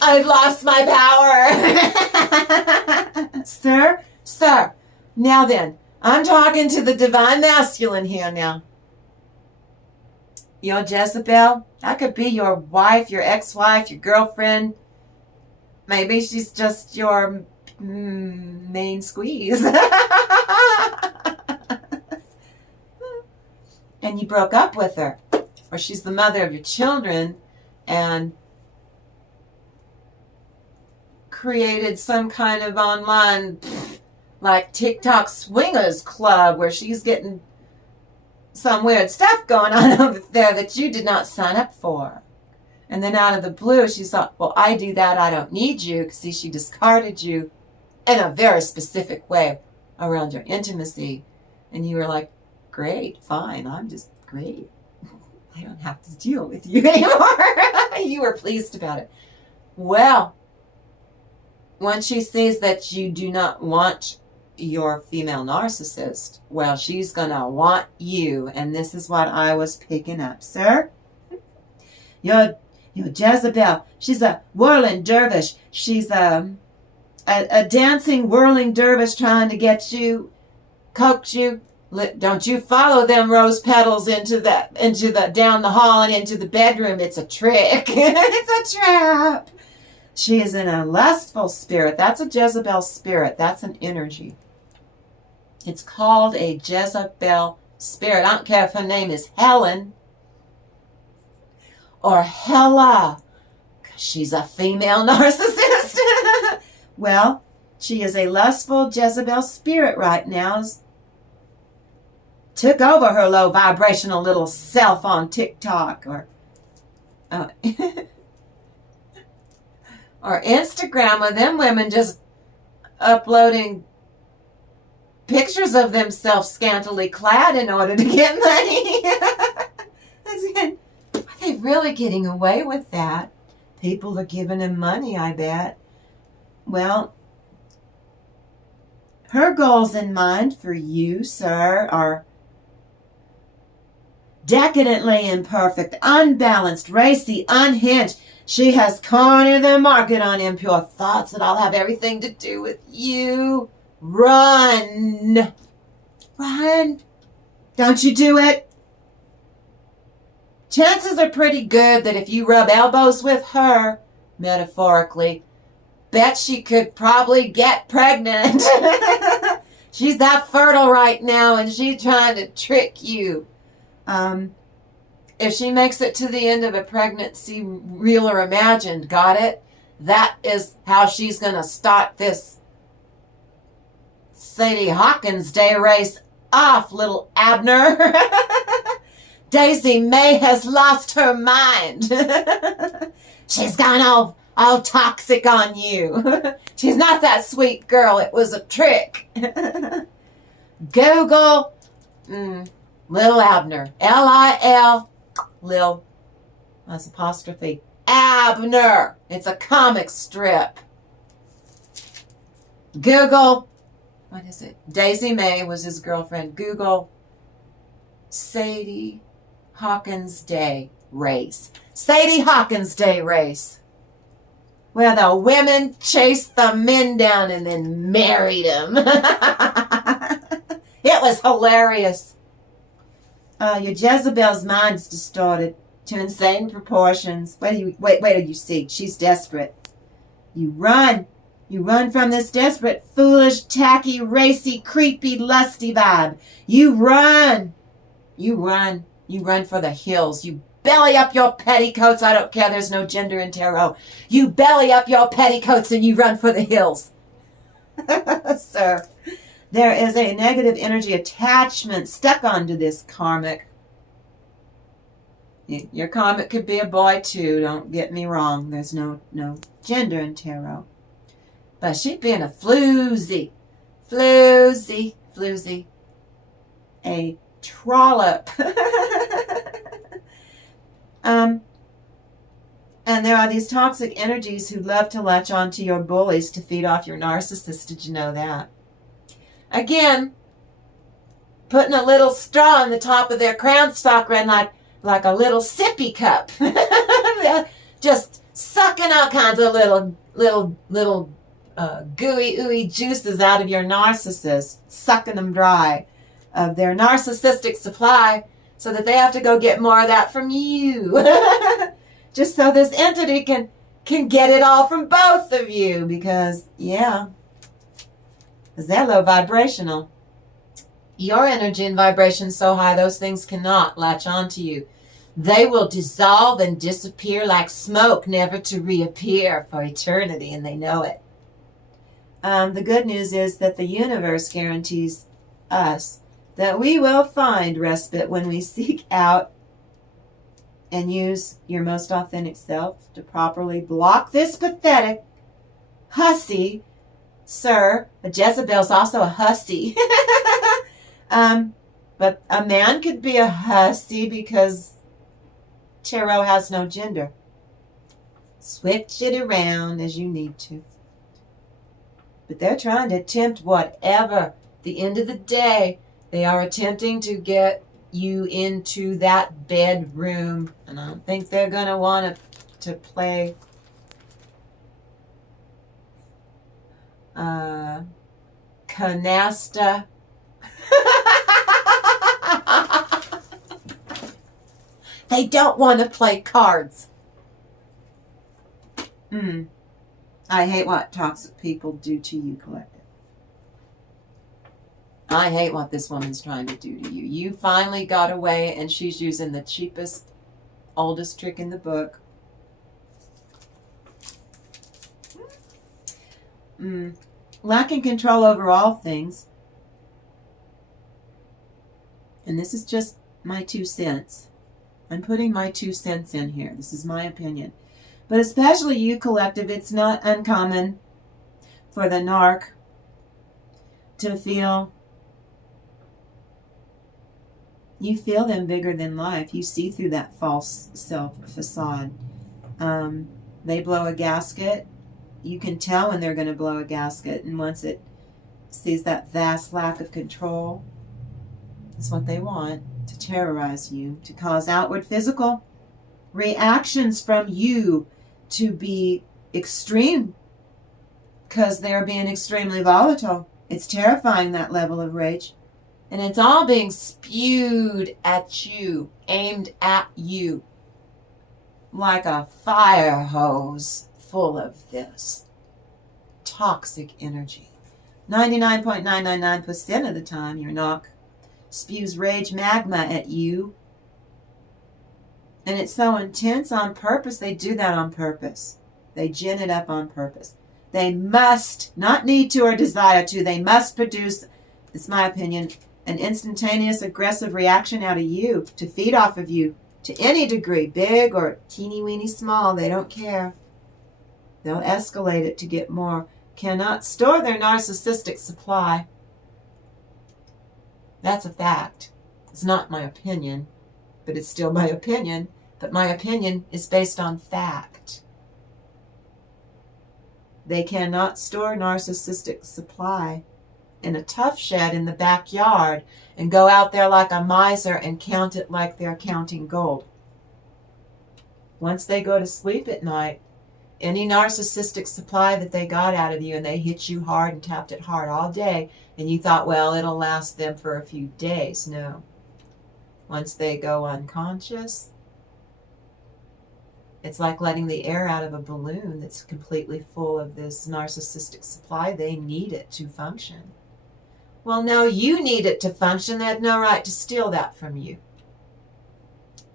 I've lost my power. Sir, now then, I'm talking to the divine masculine here now. Your Jezebel, that could be your wife, your ex-wife, your girlfriend. Maybe she's just your main squeeze. And you broke up with her. Or she's the mother of your children and created some kind of online, like TikTok swingers club where she's getting some weird stuff going on over there that you did not sign up for. And then out of the blue, she thought, well, I do that. I don't need you. Because see, she discarded you in a very specific way around your intimacy. And you were like, great, fine. I'm just great. I don't have to deal with you anymore. You were pleased about it. Well, when she sees that you do not want your female narcissist, well, she's going to want you. And this is what I was picking up, sir. Your Jezebel, she's a whirling dervish. She's a dancing, whirling dervish trying to get you, coax you. Don't you follow them rose petals into the down the hall and into the bedroom. It's a trick. It's a trap. She is in a lustful spirit. That's a Jezebel spirit. That's an energy. It's called a Jezebel spirit. I don't care if her name is Helen or Hella. She's a female narcissist. Well, she is a lustful Jezebel spirit right now. Took over her low vibrational little self on TikTok or Instagram, or them women just uploading pictures of themselves scantily clad in order to get money. Are they really getting away with that? People are giving them money, I bet. Well, her goals in mind for you, sir, are decadently imperfect, unbalanced, racy, unhinged. She has cornered the market on impure thoughts that all have everything to do with you. Run. Run. Don't you do it. Chances are pretty good that if you rub elbows with her, metaphorically, bet she could probably get pregnant. She's that fertile right now, and she's trying to trick you. If she makes it to the end of a pregnancy, real or imagined, got it? That is how she's going to start this Sadie Hawkins Day race off, little Abner. Daisy May has lost her mind. She's gone all toxic on you. She's not that sweet girl. It was a trick. Google Little Abner. L-I-L, Lil, that's apostrophe. Abner. It's a comic strip. Google, what is it? Daisy May was his girlfriend. Google Sadie Hawkins Day race. Sadie Hawkins Day race. Where the women chased the men down and then married them. It was hilarious. Your Jezebel's mind's distorted to insane proportions. Wait till you see. She's desperate. You run. You run from this desperate, foolish, tacky, racy, creepy, lusty vibe. You run. You run. You run for the hills. You belly up your petticoats. I don't care. There's no gender in tarot. You belly up your petticoats and you run for the hills. Sir, there is a negative energy attachment stuck onto this karmic. Your karmic could be a boy too. Don't get me wrong. There's no gender in tarot. But she's being a floozy. Floozy. Floozy. A trollop. And there are these toxic energies who love to latch onto your bullies to feed off your narcissist. Did you know that? Again, putting a little straw on the top of their crown stalk red like a little sippy cup. Just sucking all kinds of little gooey ooey juices out of your narcissist, sucking them dry of their narcissistic supply so that they have to go get more of that from you. Just so this entity can get it all from both of you because they're low vibrational. Your energy and vibration is so high, those things cannot latch onto you. They will dissolve and disappear like smoke, never to reappear for eternity, and they know it. The good news is that the universe guarantees us that we will find respite when we seek out and use your most authentic self to properly block this pathetic hussy. Sir, but Jezebel's also a hussy. But a man could be a hussy because tarot has no gender. Switch it around as you need to. But they're trying to tempt whatever. At the end of the day, they are attempting to get you into that bedroom. And I don't think they're going to want to play canasta. They don't want to play cards. I hate what toxic people do to you, collective. I hate what this woman's trying to do to you. You finally got away, and she's using the cheapest, oldest trick in the book. Lacking control over all things. And this is just my 2 cents. I'm putting my 2 cents in here. This is my opinion. But especially you, collective, it's not uncommon for the narc to feel, you feel them bigger than life. You see through that false self facade. They blow a gasket. You can tell when they're going to blow a gasket. And once it sees that vast lack of control, that's what they want, to terrorize you, to cause outward physical reactions from you to be extreme because they're being extremely volatile. It's terrifying, that level of rage. And it's all being spewed at you, aimed at you, like a fire hose full of this toxic energy. 99.999% of the time, your knock spews rage magma at you. And it's so intense on purpose. They do that on purpose. They gin it up on purpose. They must, not need to or desire to, they must produce, it's my opinion, an instantaneous aggressive reaction out of you to feed off of you to any degree, big or teeny weeny small, they don't care. They'll escalate it to get more. Cannot store their narcissistic supply. That's a fact. It's not my opinion, but it's still my opinion. But my opinion is based on fact. They cannot store narcissistic supply in a tough shed in the backyard and go out there like a miser and count it like they're counting gold. Once they go to sleep at night, any narcissistic supply that they got out of you and they hit you hard and tapped it hard all day and you thought, well, it'll last them for a few days. No. Once they go unconscious, it's like letting the air out of a balloon that's completely full of this narcissistic supply. They need it to function. Well, no, you need it to function. They have no right to steal that from you.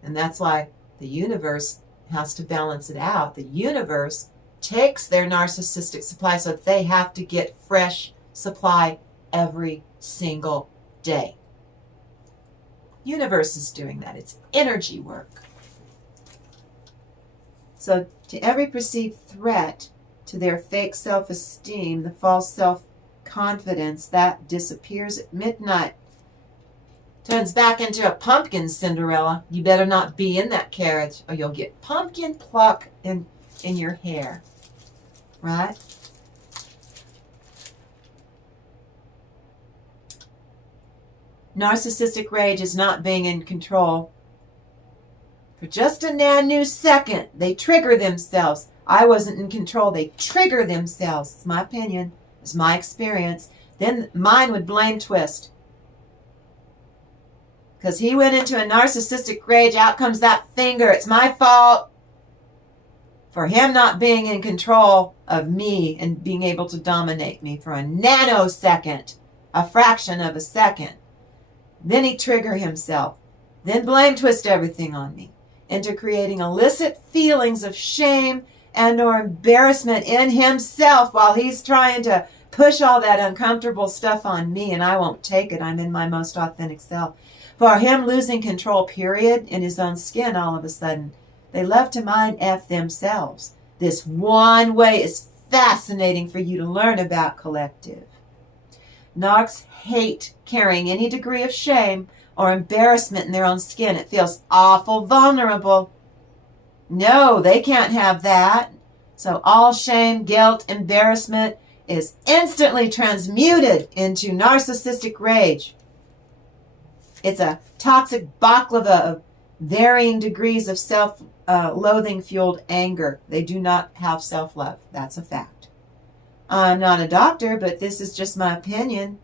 And that's why the universe has to balance it out. The universe takes their narcissistic supply so that they have to get fresh supply every single day. Universe is doing that. It's energy work. So to every perceived threat to their fake self-esteem, the false self-confidence, that disappears at midnight. Turns back into a pumpkin, Cinderella. You better not be in that carriage or you'll get pumpkin pluck in your hair. Right? Narcissistic rage is not being in control. For just a nanosecond, they trigger themselves. I wasn't in control. They trigger themselves. It's my opinion. It's my experience. Then mine would blame twist. Because he went into a narcissistic rage. Out comes that finger. It's my fault for him not being in control of me and being able to dominate me for a nanosecond, a fraction of a second. Then he trigger himself. Then blame twist everything on me into creating illicit feelings of shame and or embarrassment in himself while he's trying to push all that uncomfortable stuff on me, and I won't take it. I'm in my most authentic self. For him losing control, period, in his own skin all of a sudden, they love to mind F themselves. This one way is fascinating for you to learn about, collective. Narcs hate carrying any degree of shame or embarrassment in their own skin. It feels awful vulnerable. No, they can't have that. So all shame, guilt, embarrassment is instantly transmuted into narcissistic rage. It's a toxic baklava of varying degrees of self-loathing fueled anger. They do not have self-love. That's a fact. I'm not a doctor, but this is just my opinion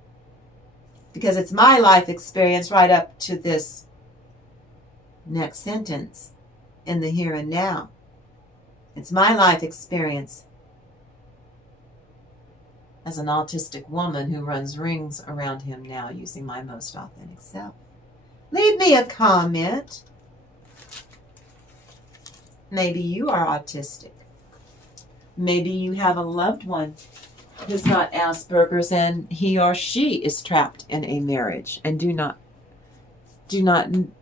because it's my life experience right up to this next sentence in the here and now. It's my life experience as an autistic woman who runs rings around him now using my most authentic self. Leave me a comment. Maybe you are autistic. Maybe you have a loved one who's got Asperger's and he or she is trapped in a marriage and do not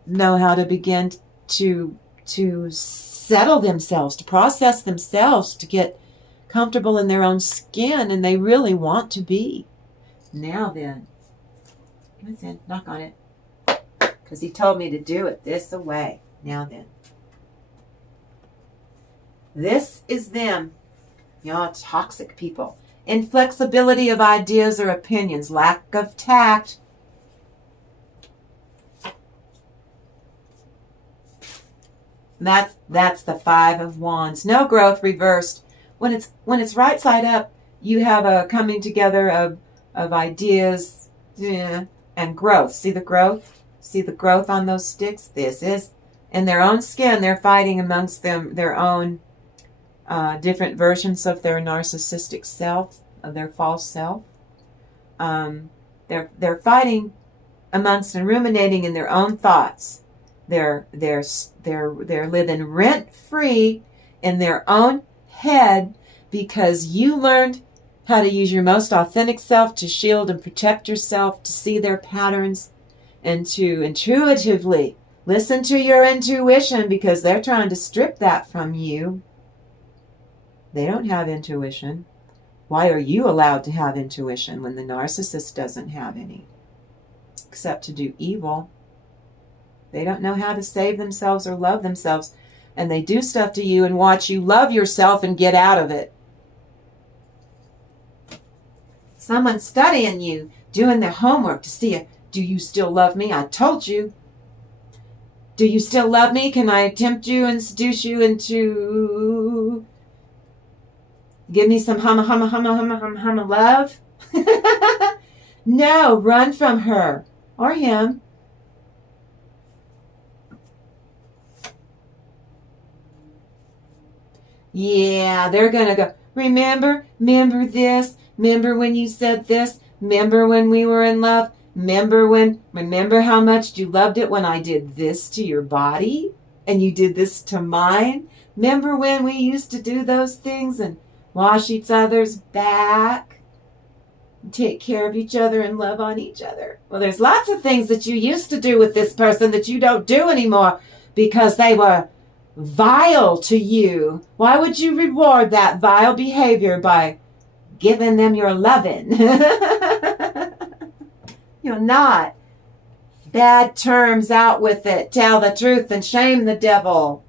know how to begin to settle themselves, to process themselves, to get comfortable in their own skin, and they really want to be. Now then, listen, knock on it, because he told me to do it this way. Now then, this is them, y'all toxic people. Inflexibility of ideas or opinions, lack of tact. That's the Five of Wands. No growth reversed. When it's right side up, you have a coming together of ideas, and growth. See the growth? See the growth on those sticks? This is in their own skin. They're fighting amongst them their own different versions of their narcissistic self, of their false self. They're fighting amongst and ruminating in their own thoughts. They're living rent free in their own head because you learned how to use your most authentic self to shield and protect yourself, to see their patterns, and to intuitively listen to your intuition, because they're trying to strip that from you. They don't have intuition. Why are you allowed to have intuition when the narcissist doesn't have any? Except to do evil. They don't know how to save themselves or love themselves, and they do stuff to you and watch you love yourself and get out of it. Someone's studying you, doing their homework to see, do you still love me? I told you. Do you still love me? Can I tempt you and seduce you into... Give me some humma love? No, run from her or him. Yeah, they're going to go, remember this? Remember when you said this? Remember when we were in love? Remember how much you loved it when I did this to your body? And you did this to mine? Remember when we used to do those things and wash each other's back? And take care of each other and love on each other. Well, there's lots of things that you used to do with this person that you don't do anymore because they were vile to you. Why would you reward that vile behavior by giving them your loving? You're not. Bad terms, out with it. Tell the truth and shame the devil.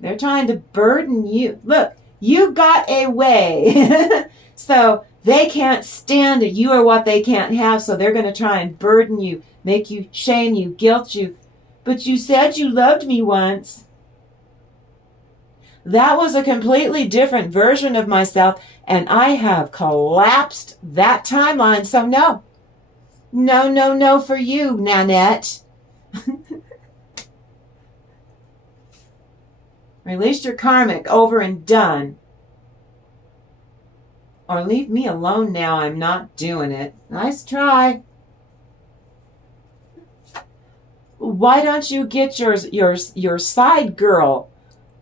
They're trying to burden you. Look, you got a way. So they can't stand it. You are what they can't have, so they're going to try and burden you, make you, shame you, guilt you. But you said you loved me once. That was a completely different version of myself, and I have collapsed that timeline. So no. No for you, Nanette. Release your karmic, over and done. Or leave me alone now, I'm not doing it. Nice try. Why don't you get your side girl,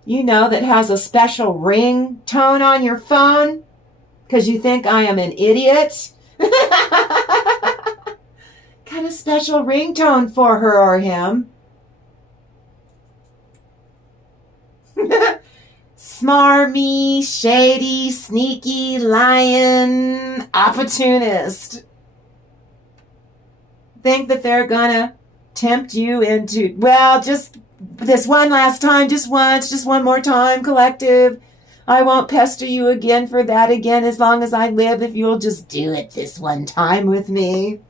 that has a special ringtone on your phone? Because you think I am an idiot? Got a special ringtone for her or him. Smarmy, shady, sneaky, lying, opportunist. Think that they're gonna tempt you into, well, just this one last time, just once, just one more time, collective. I won't pester you again for that again as long as I live if you'll just do it this one time with me.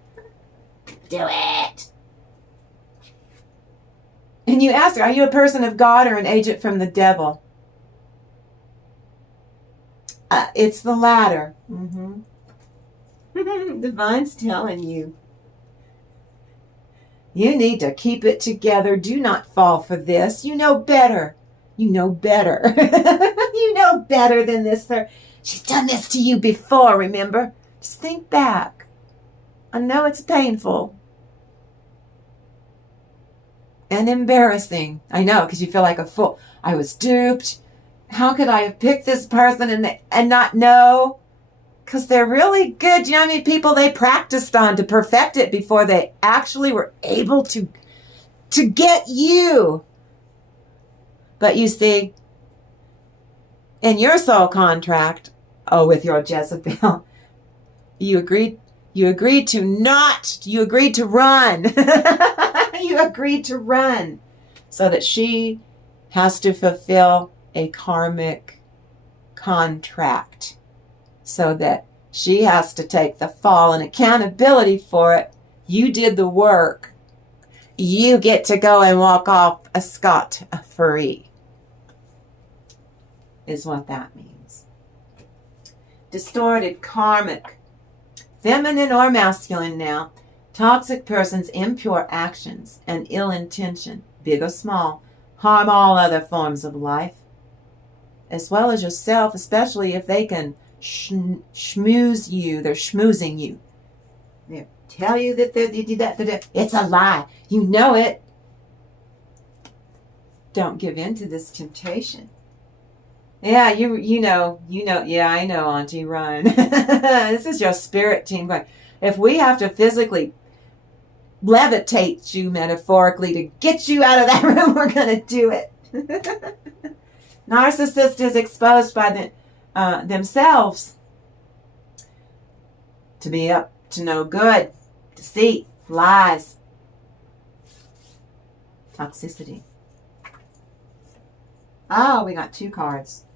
Do it. And you ask her, are you a person of God or an agent from the devil? It's the latter. Divine's telling you. You need to keep it together. Do not fall for this. You know better. You know better. You know better than this, sir. She's done this to you before, remember? Just think back. I know it's painful. And embarrassing. I know, because you feel like a fool. I was duped. How could I have picked this person and not know? Because they're really good. You know how many people they practiced on to perfect it before they actually were able to get you? But you see, in your soul contract, with your Jezebel, you agreed to run. You agreed to run so that she has to fulfill a karmic contract, so that she has to take the fall and accountability for it. You did the work. you get to go and walk off scot-free, is what that means. Distorted, karmic, feminine or masculine now, toxic person's impure actions and ill intention, big or small, harm all other forms of life, as well as yourself, especially if they can schmooze you. They're schmoozing you. They tell you that they did that. It's a lie. You know it. Don't give in to this temptation. Yeah, you know. Yeah, I know, Auntie, run. This is your spirit team. If we have to physically levitate you metaphorically to get you out of that room, we're going to do it. Narcissist is exposed by themselves to be up to no good, deceit, lies, toxicity. Oh, we got 2 cards.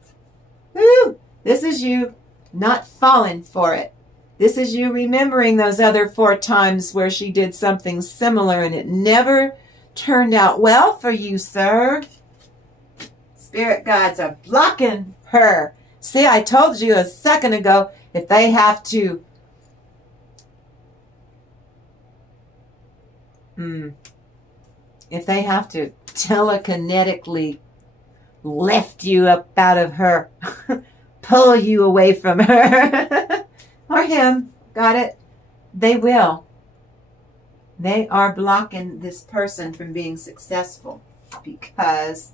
Woo! This is you not falling for it. This is you remembering those other 4 times where she did something similar and it never turned out well for you, sir. Spirit guides are blocking her. See, I told you a second ago, if they have to telekinetically lift you up out of her, pull you away from her, or him, got it? They will. They are blocking this person from being successful because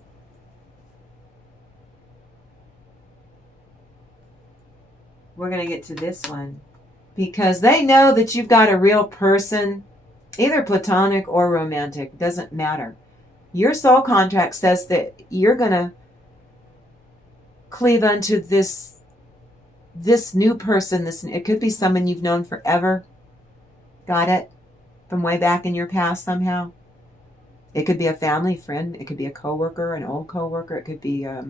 we're going to get to this one. Because they know that you've got a real person, either platonic or romantic, doesn't matter. Your soul contract says that you're going to cleave unto this new person. It could be someone you've known forever. Got it? From way back in your past somehow. It could be a family friend. It could be a coworker, an old coworker. It could be a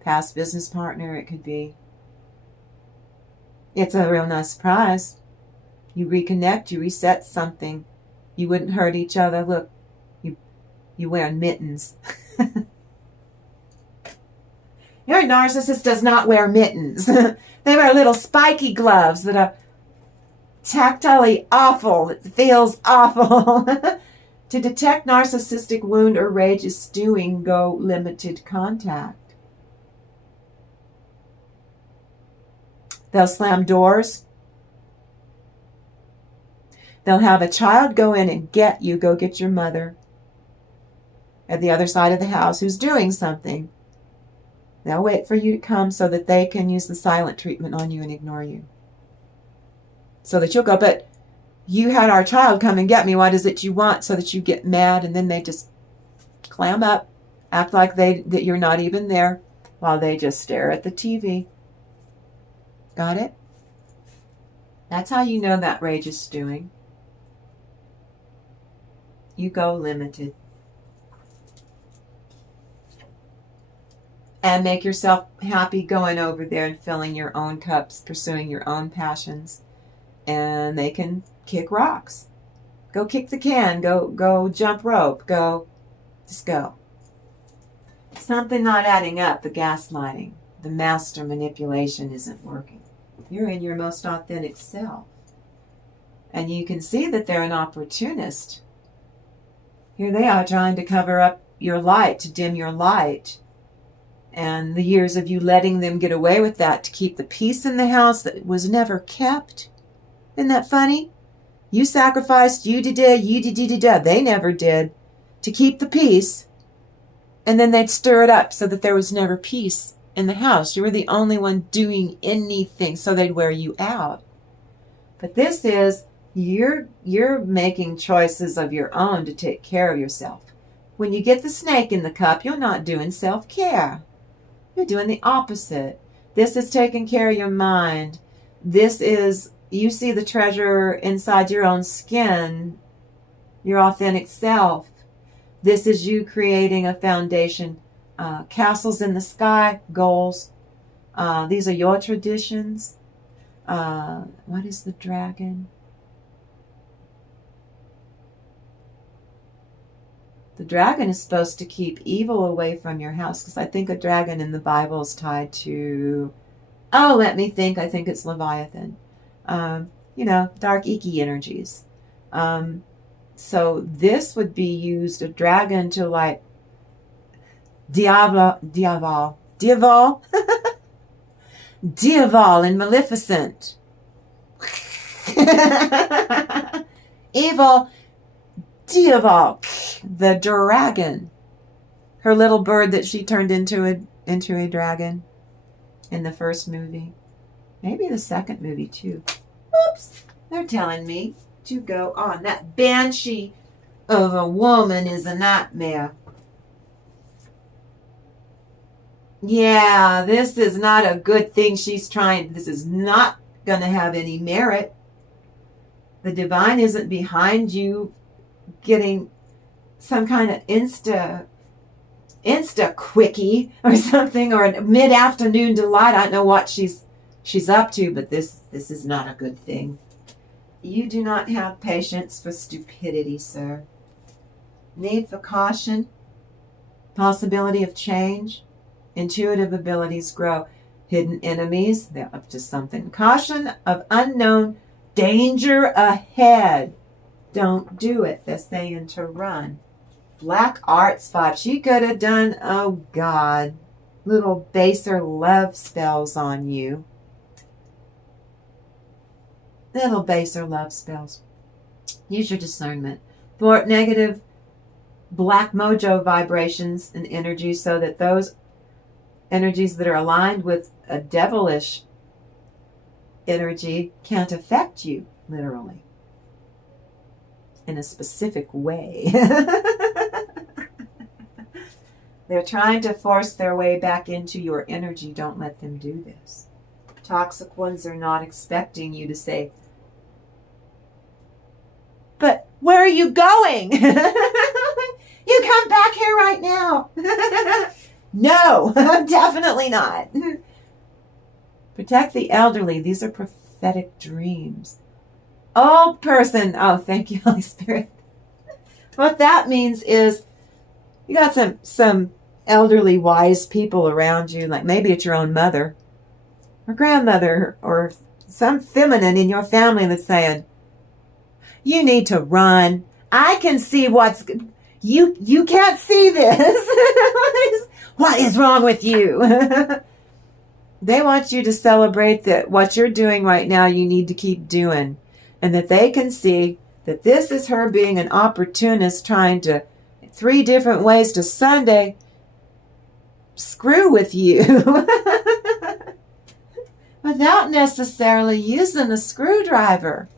past business partner. It could be... It's a real nice surprise. You reconnect, you reset something. You wouldn't hurt each other. Look, you wear mittens. Your narcissist does not wear mittens. They wear little spiky gloves that are tactilely awful. It feels awful. To detect narcissistic wound or rage is stewing, go limited contact. They'll slam doors. They'll have a child go in and get you, go get your mother at the other side of the house who's doing something. They'll wait for you to come so that they can use the silent treatment on you and ignore you. So that you'll go, but you had our child come and get me. What is it you want? So that you get mad, and then they just clam up, act like that you're not even there, while they just stare at the TV. Got it? That's how you know that rage is stewing. You go limited. And make yourself happy going over there and filling your own cups, pursuing your own passions. And they can kick rocks. Go kick the can. Go jump rope. Just go. Something not adding up. The gaslighting. The master manipulation isn't working. You're in your most authentic self. And you can see that they're an opportunist. Here they are trying to cover up your light, to dim your light. And the years of you letting them get away with that to keep the peace in the house that was never kept. Isn't that funny? You sacrificed, you did, they never did, to keep the peace. And then they'd stir it up so that there was never peace in the house. You were the only one doing anything, so they'd wear you out. But this is, you're making choices of your own to take care of yourself. When you get the snake in the cup, you're not doing self-care. You're doing the opposite. This is taking care of your mind. This is, you see the treasure inside your own skin, your authentic self. This is you creating a foundation. Castles in the sky, goals. These are your traditions. What is the dragon? The dragon is supposed to keep evil away from your house, because I think a dragon in the Bible is tied to, let me think, I think it's Leviathan. Dark icky energies. So this would be used, a dragon, to like Diaval in Maleficent. Evil Diaval, the dragon. Her little bird that she turned into a dragon in the first movie. Maybe the second movie too. Oops, they're telling me to go on. That banshee of a woman is a nightmare. Yeah, this is not a good thing she's trying. This is not going to have any merit. The divine isn't behind you getting some kind of insta quickie or something, or a mid-afternoon delight. I don't know what she's up to, but this is not a good thing. You do not have patience for stupidity, sir. Need for caution, possibility of change, intuitive abilities grow. Hidden enemies, they're up to something. Caution of unknown danger ahead. Don't do it. They're saying to run. Black arts 5. She could have done, oh God, little baser love spells on you. Little baser love spells. Use your discernment. Thwart negative black mojo vibrations and energies, so that those energies that are aligned with a devilish energy can't affect you, literally, in a specific way. They're trying to force their way back into your energy. Don't let them do this. Toxic ones are not expecting you to say, but where are you going? You come back here right now. No, definitely not. Protect the elderly. These are prophetic dreams. Old person. Oh, thank you, Holy Spirit. What that means is you got some elderly wise people around you, like maybe it's your own mother or grandmother or some feminine in your family that's saying, you need to run. I can see you can't see this. What is wrong with you? They want you to celebrate that what you're doing right now, you need to keep doing. And that they can see that this is her being an opportunist, trying to 3 different ways to Sunday screw with you. Without necessarily using a screwdriver.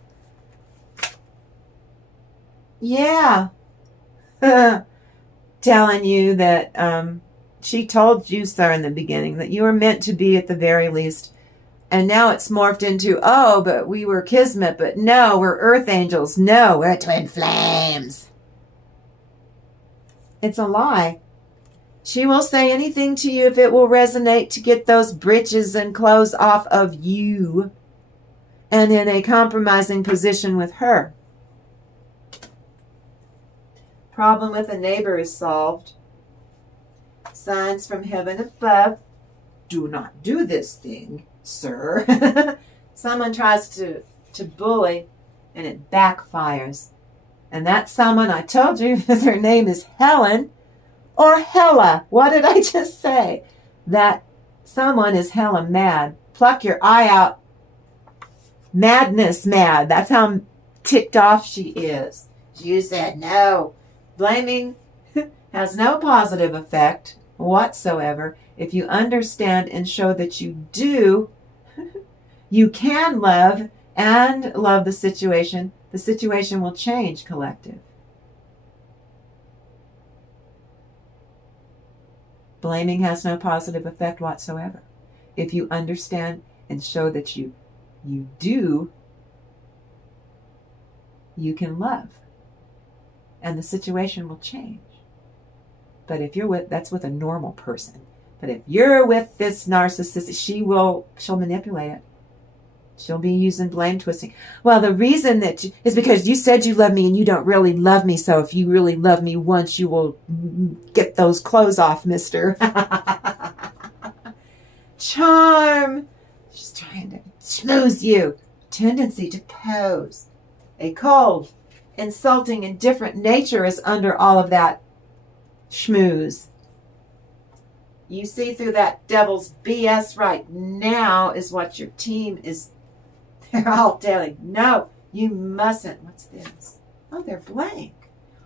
Yeah. Telling you that she told you, sir, in the beginning that you were meant to be at the very least. And now it's morphed into, oh, but we were kismet, but no, we're earth angels. No, we're twin flames. It's a lie. She will say anything to you if it will resonate to get those britches and clothes off of you and in a compromising position with her. Problem with a neighbor is solved. Signs from heaven above. Do not do this thing, sir. Someone tries to bully and it backfires. And that someone, I told you, her name is Helen or Hella. What did I just say? That someone is hella mad. Pluck your eye out. Madness mad. That's how ticked off she is. You said no. Blaming has no positive effect whatsoever. If you understand and show that you do, you can love and love the situation will change, collective. Blaming has no positive effect whatsoever. If you understand and show that you do, you can love. And the situation will change. But if you're that's with a normal person. But if you're with this narcissist, she'll manipulate it. She'll be using blame twisting. Well, the reason that is because you said you love me and you don't really love me. So if you really love me once, you will get those clothes off, mister. Charm. She's trying to schmooze you. Tendency to pose. A cold, insulting, indifferent nature is under all of that schmooze. You see through that devil's BS right now is what your team is. They're all telling, no, you mustn't. What's this? Oh, they're blank.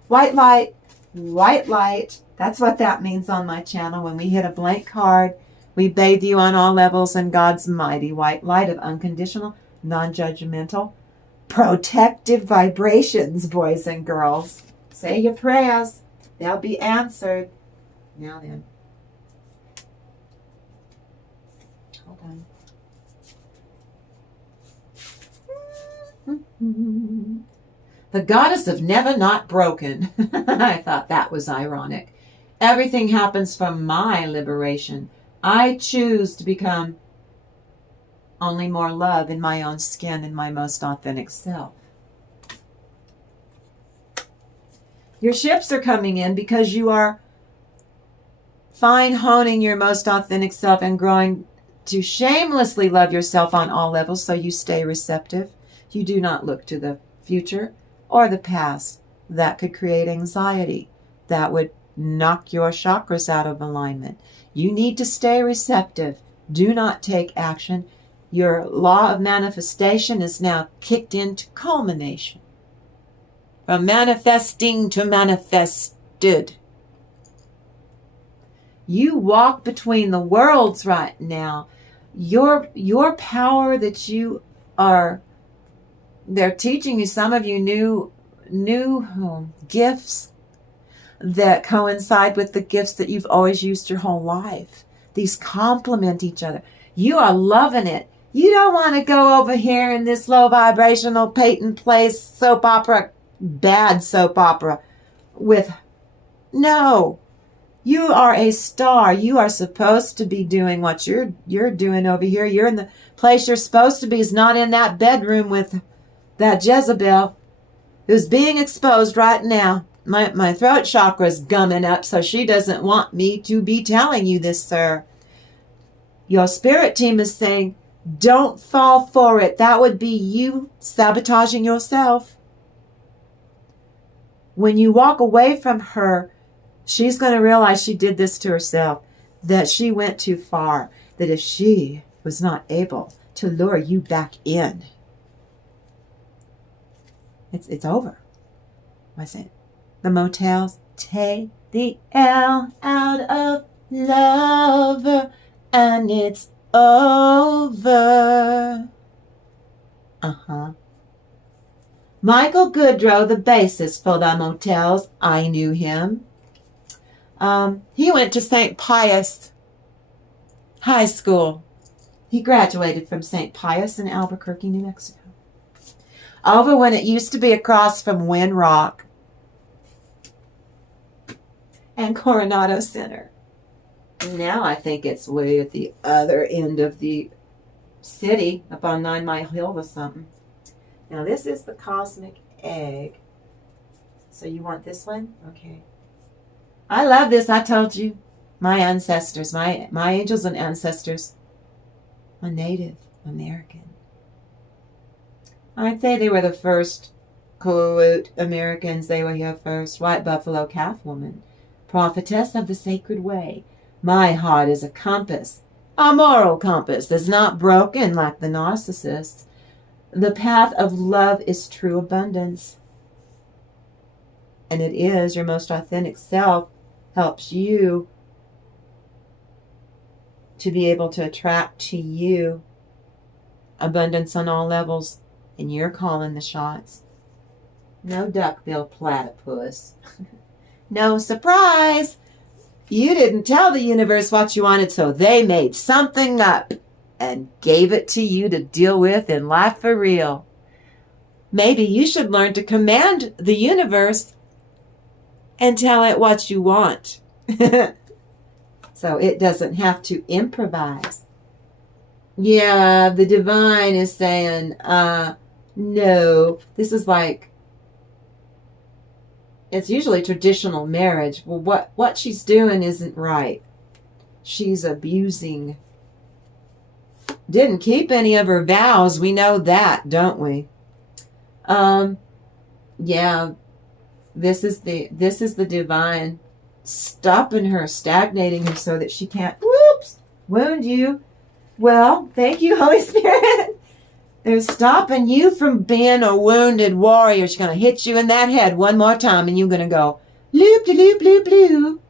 White light, white light. That's what that means on my channel. When we hit a blank card, we bathe you on all levels in God's mighty white light of unconditional, non-judgmental, protective vibrations, boys and girls. Say your prayers. They'll be answered. Now then. Hold on. The goddess of never not broken. I thought that was ironic. Everything happens from my liberation. I choose to become only more love in my own skin and my most authentic self. Your ships are coming in because you are fine honing your most authentic self and growing to shamelessly love yourself on all levels so you stay receptive. You do not look to the future or the past. That could create anxiety. That would knock your chakras out of alignment. You need to stay receptive. Do not take action. Your law of manifestation is now kicked into culmination. From manifesting to manifested. You walk between the worlds right now. Your power that you are, they're teaching you, some of you new gifts that coincide with the gifts that you've always used your whole life. These complement each other. You are loving it. You don't want to go over here in this low vibrational Peyton Place soap opera, bad soap opera with, no. You are a star. You are supposed to be doing what you're doing over here. You're in the place you're supposed to be, is not in that bedroom with that Jezebel who's being exposed right now. My throat chakra is gumming up, so she doesn't want me to be telling you this, sir. Your spirit team is saying, don't fall for it. That would be you sabotaging yourself. When you walk away from her, she's going to realize she did this to herself, that she went too far, that if she was not able to lure you back in, it's over. What I say? The motels, take the L out of lover, and it's over. Michael Goodrow, the bassist for the Motels, I knew him. He went to St. Pius High School. He graduated from St. Pius in Albuquerque, New Mexico. Over when it used to be across from Wind Rock and Coronado Center. Now I think it's way at the other end of the city, up on 9 Mile Hill or something. Now this is the cosmic egg. So you want this one? Okay. I love this. I told you. My ancestors, my angels and ancestors are Native American. Aren't they? They were the first Americans. They were here first. White buffalo calf woman. Prophetess of the sacred way. My heart is a compass. A moral compass that's not broken like the narcissists. The path of love is true abundance. And it is your most authentic self helps you to be able to attract to you abundance on all levels. And you're calling the shots. No duckbill platypus. No surprise. You didn't tell the universe what you wanted, so they made something up and gave it to you to deal with in life for real. Maybe you should learn to command the universe and tell it what you want. So it doesn't have to improvise. Yeah, the divine is saying, no, this is like, it's usually traditional marriage. Well, what she's doing isn't right. She's abusing. Didn't keep any of her vows. We know that, don't we? Yeah, this is the divine stopping her, stagnating her so that she can't, whoops, wound you. Well, thank you, Holy Spirit. They're stopping you from being a wounded warrior. She's going to hit you in that head one more time, and you're going to go, loop-de-loop-loop-loop.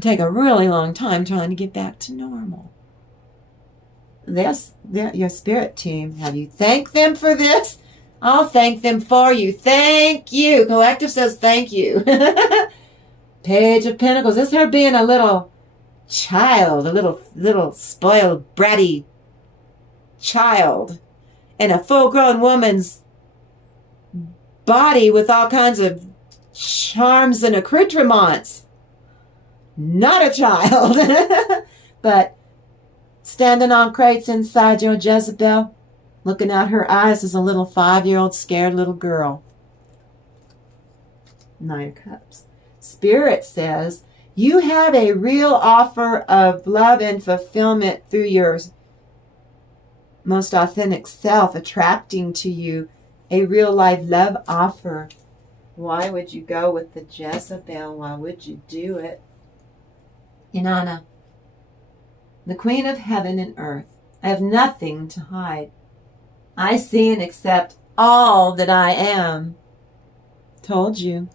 Take a really long time trying to get back to normal. Your spirit team. Have you thanked them for this? I'll thank them for you. Thank you. Collective says thank you. Page of Pentacles. This is her being a little child, a little spoiled, bratty child in a full-grown woman's body with all kinds of charms and accoutrements. Not a child. But standing on crates inside your Jezebel, looking out her eyes as a little 5-year-old scared little girl. Nine of Cups. Spirit says, you have a real offer of love and fulfillment through your most authentic self attracting to you a real life love offer. Why would you go with the Jezebel? Why would you do it? Inanna, the Queen of Heaven and Earth, I have nothing to hide. I see and accept all that I am. Told you.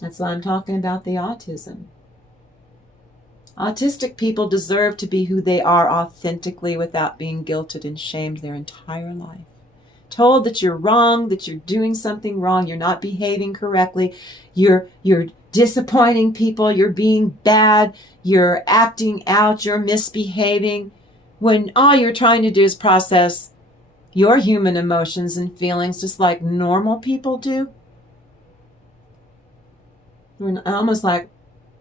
That's why I'm talking about the autism. Autistic people deserve to be who they are authentically without being guilted and shamed their entire life. Told that you're wrong, that you're doing something wrong, you're not behaving correctly, you're disappointing people, you're being bad, you're acting out, you're misbehaving, when all you're trying to do is process your human emotions and feelings just like normal people do. Almost like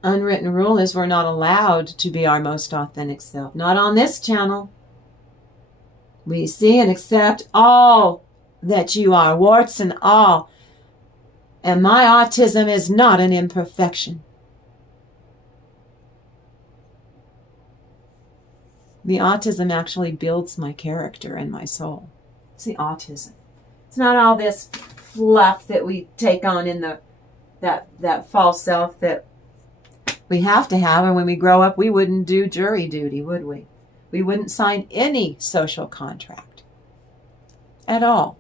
unwritten rule is we're not allowed to be our most authentic self. Not on this channel. We see and accept all that you are, warts and all. And my autism is not an imperfection. The autism actually builds my character and my soul. It's the autism. It's not all this fluff that we take on in that false self that we have to have. And when we grow up, we wouldn't do jury duty, would we? We wouldn't sign any social contract at all.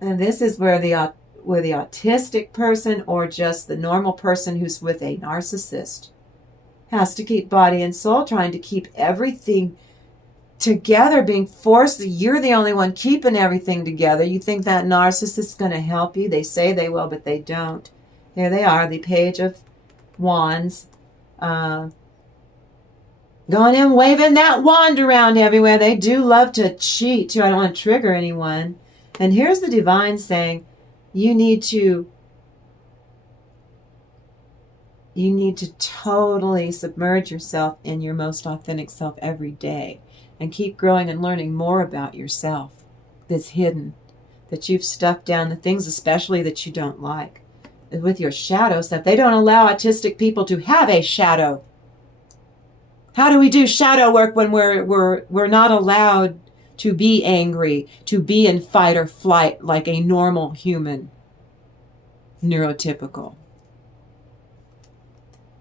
And this is where the autistic person or just the normal person who's with a narcissist has to keep body and soul, trying to keep everything together, being forced that you're the only one keeping everything together. You think that narcissist is going to help you. They say they will, but they don't. Here they are, the Page of Wands. Going in, waving that wand around everywhere. They do love to cheat, too. I don't want to trigger anyone. And here's the divine saying, you need to totally submerge yourself in your most authentic self every day and keep growing and learning more about yourself that's hidden, that you've stuffed down, the things especially that you don't like. With your shadow stuff, they don't allow autistic people to have a shadow. How do we do shadow work when we're not allowed to be angry, to be in fight or flight like a normal human, neurotypical?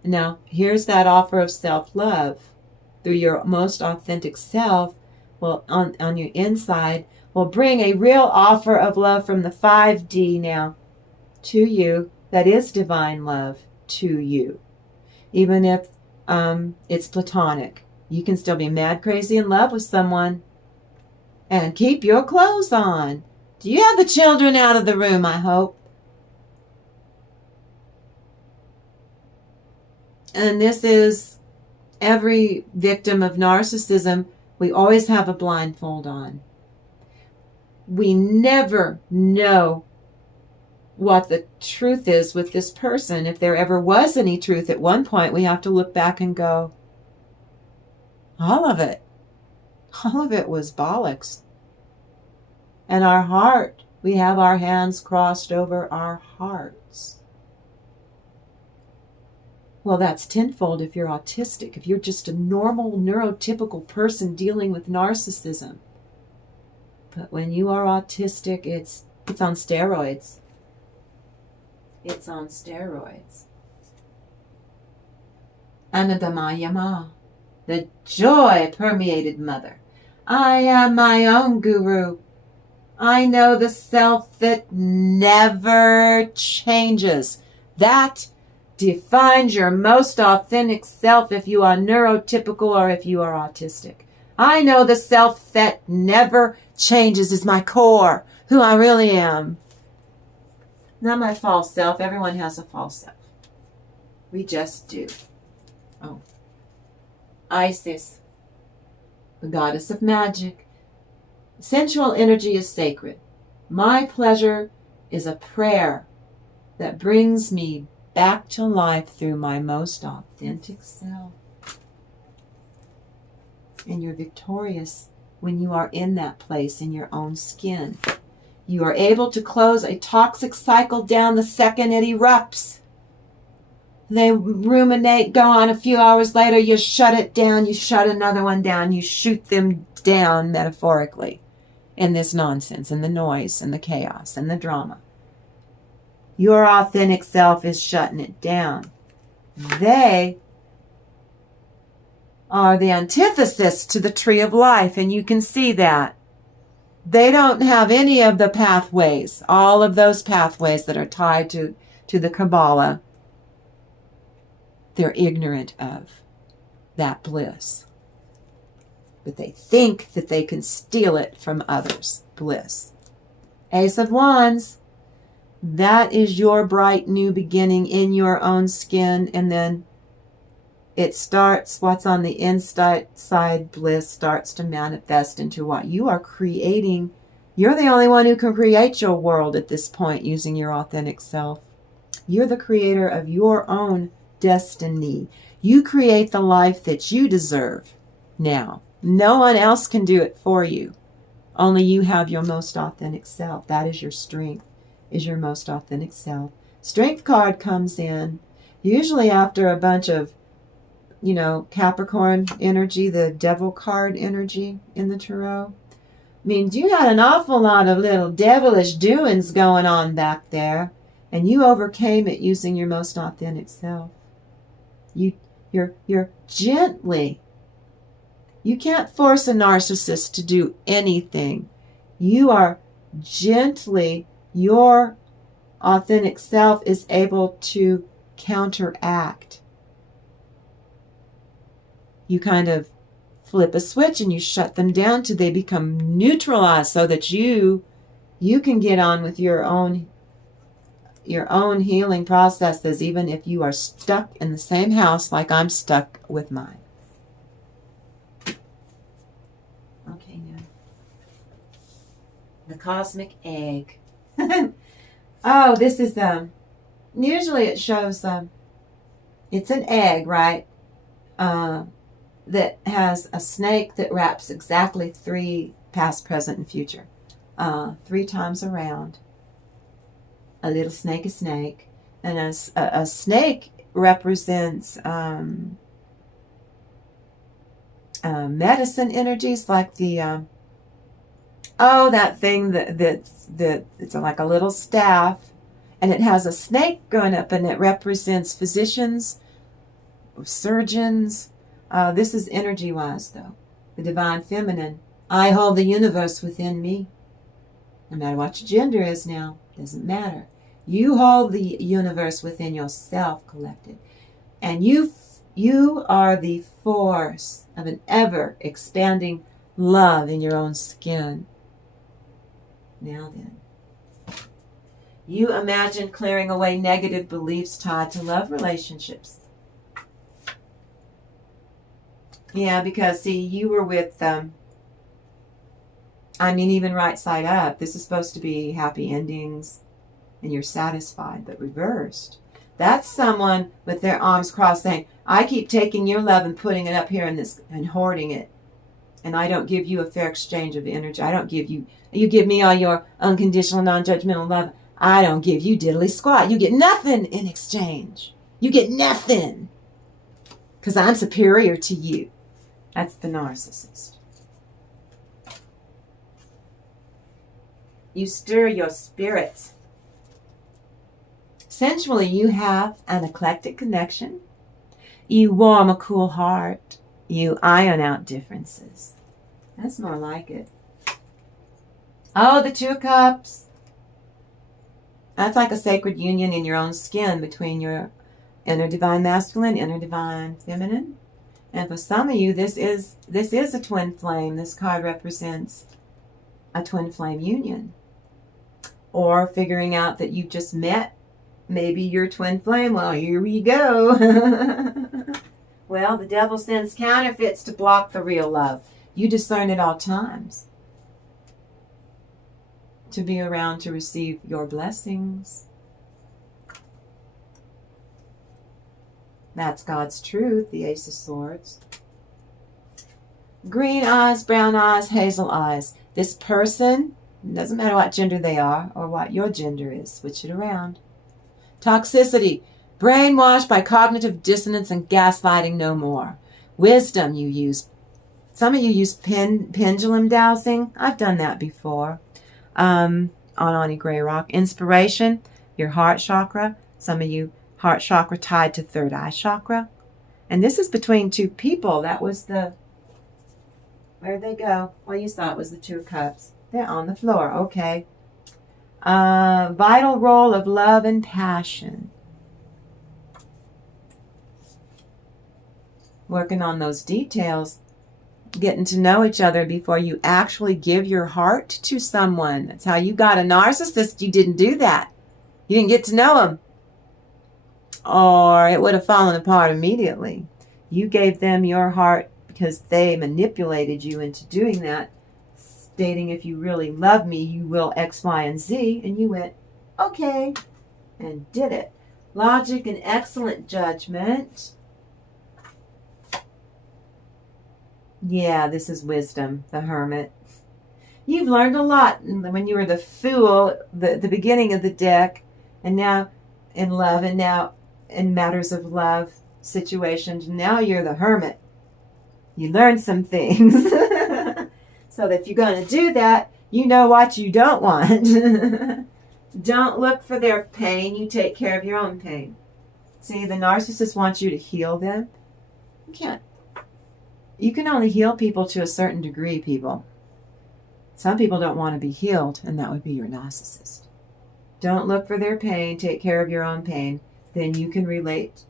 Now, here's that offer of self-love through your most authentic self. Well, on your inside, will bring a real offer of love from the 5D now to you. That is divine love to you. Even if it's platonic, you can still be mad, crazy in love with someone and keep your clothes on. Do you have the children out of the room, I hope? And this is every victim of narcissism. We always have a blindfold on. We never know what the truth is with this person. If there ever was any truth at one point, we have to look back and go, all of it was bollocks. And our heart, we have our hands crossed over our hearts. Well, that's tenfold if you're autistic. If you're just a normal, neurotypical person dealing with narcissism. But when you are autistic, it's on steroids. It's on steroids. Anadamayama, the joy-permeated mother. I am my own guru. I know the self that never changes. That defines your most authentic self if you are neurotypical or if you are autistic. I know the self that never changes is my core, who I really am. Not my false self. Everyone has a false self. We just do. Oh. Isis, the goddess of magic. Sensual energy is sacred. My pleasure is a prayer that brings me back to life through my most authentic self. And you're victorious when you are in that place in your own skin. You are able to close a toxic cycle down the second it erupts. They ruminate, go on a few hours later, you shut it down, you shut another one down, you shoot them down metaphorically in this nonsense and the noise and the chaos and the drama. Your authentic self is shutting it down. They are the antithesis to the tree of life, and you can see that. They don't have any of the pathways, all of those pathways that are tied to the Kabbalah. They're ignorant of that bliss. But they think that they can steal it from others. Bliss. Ace of Wands. That is your bright new beginning in your own skin. And then it starts, what's on the inside bliss starts to manifest into what you are creating. You're the only one who can create your world at this point using your authentic self. You're the creator of your own destiny. You create the life that you deserve now. No one else can do it for you. Only you have your most authentic self. That is your strength, is your most authentic self. Strength card comes in usually after a bunch of, Capricorn energy, the devil card energy in the tarot. Means you had an awful lot of little devilish doings going on back there, and you overcame it using your most authentic self. You're gently. You can't force a narcissist to do anything. You are gently, your authentic self is able to counteract. You kind of flip a switch and you shut them down till they become neutralized so that you can get on with your own healing processes, even if you are stuck in the same house like I'm stuck with mine. Okay, now. The cosmic egg. Oh, this is, usually it shows, it's an egg, right? That has a snake that wraps exactly 3 past, present, and future. 3 times around. A little snake, a snake. And a snake represents medicine energies, like the that thing that it's like a little staff, and it has a snake going up, and it represents physicians, surgeons. This is energy-wise, though. The divine feminine. I hold the universe within me. No matter what your gender is now, doesn't matter. You hold the universe within yourself, collected. And you are the force of an ever-expanding love in your own skin. Now then. You imagine clearing away negative beliefs tied to love relationships. Yeah, because, see, you were with, even right side up. This is supposed to be happy endings. and you're satisfied. But reversed, that's someone with their arms crossed saying, I keep taking your love and putting it up here in this and hoarding it. And I don't give you a fair exchange of energy. I don't give you, you give me all your unconditional, non-judgmental love. I don't give you diddly squat. You get nothing in exchange. You get nothing. Because I'm superior to you. That's the narcissist. You stir your spirits. Sensually, you have an eclectic connection. You warm a cool heart. You iron out differences. That's more like it. Oh, the 2 of Cups. That's like a sacred union in your own skin between your inner divine masculine, inner divine feminine. And for some of you, this is a twin flame. This card represents a twin flame union. Or figuring out that you just met maybe your twin flame. Well, here we go. Well, the devil sends counterfeits to block the real love. You discern at all times to be around to receive your blessings. That's God's truth, the Ace of Swords. Green eyes, brown eyes, hazel eyes. This person, doesn't matter what gender they are or what your gender is, switch it around. Toxicity, brainwashed by cognitive dissonance and gaslighting no more. Wisdom you use. Some of you use pendulum dowsing. I've done that before on Auntie Grayrock. Inspiration, your heart chakra. Some of you heart chakra tied to third eye chakra. And this is between 2 people. That was the, where'd they go? Well, you saw it was the 2 of Cups. They're on the floor. Okay. Vital role of love and passion. Working on those details. Getting to know each other before you actually give your heart to someone. That's how you got a narcissist. You didn't do that. You didn't get to know him. Or it would have fallen apart immediately. You gave them your heart because they manipulated you into doing that, stating, if you really love me, you will X, Y, and Z. And you went, okay, and did it. Logic and excellent judgment. Yeah, this is wisdom, the hermit. You've learned a lot when you were the fool, the beginning of the deck, and now in love, and now in matters of love situations. Now you're the hermit. You learned some things. So that if you're going to do that, you know what you don't want. Don't look for their pain. You take care of your own pain. See, the narcissist wants you to heal them. You can't. You can only heal people to a certain degree, people. Some people don't want to be healed, and that would be your narcissist. Don't look for their pain. Take care of your own pain. Then you can relate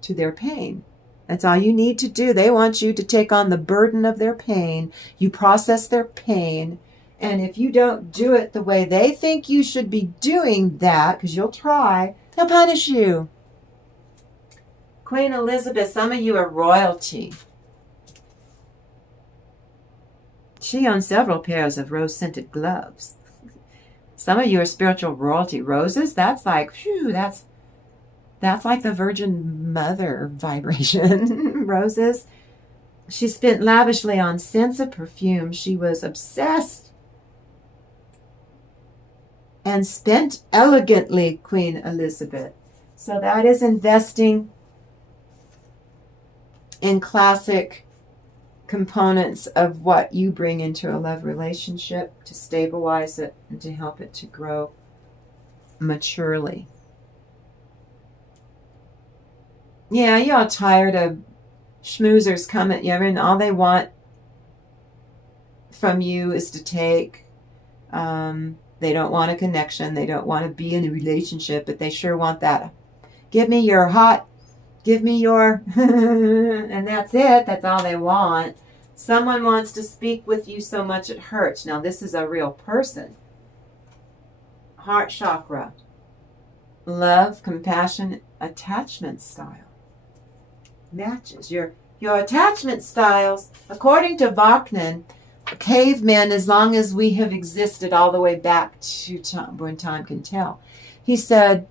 to their pain. That's all you need to do. They want you to take on the burden of their pain. You process their pain. And if you don't do it the way they think you should be doing that, because you'll try, they'll punish you. Queen Elizabeth, some of you are royalty. She owns several pairs of rose-scented gloves. Some of you are spiritual royalty. Roses, that's like, phew, that's like the Virgin Mother vibration. Roses. She spent lavishly on scents of perfume. She was obsessed and spent elegantly, Queen Elizabeth. So that is investing in classic components of what you bring into a love relationship to stabilize it and to help it to grow maturely. Yeah, you're all tired of schmoozers coming at you, and all they want from you is to take. They don't want a connection. They don't want to be in a relationship, but they sure want that. Give me your hot, give me your, and that's it. That's all they want. Someone wants to speak with you so much it hurts. Now, this is a real person. Heart chakra. Love, compassion, attachment style. Matches. Your attachment styles, according to Vaknin, cavemen, as long as we have existed all the way back to time, when time can tell, He said,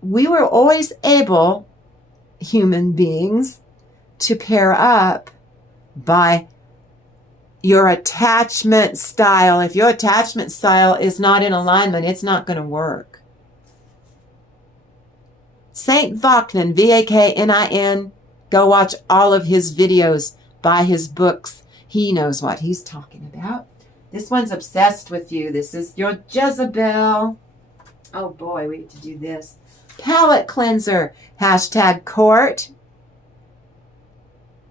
we were always able, human beings, to pair up by your attachment style. If your attachment style is not in alignment, it's not going to work. Saint Vaknin, Vaknin, go watch all of his videos, buy his books. He knows what he's talking about. This one's obsessed with you. This is your Jezebel. Oh boy, we get to do this. Palette cleanser, hashtag court.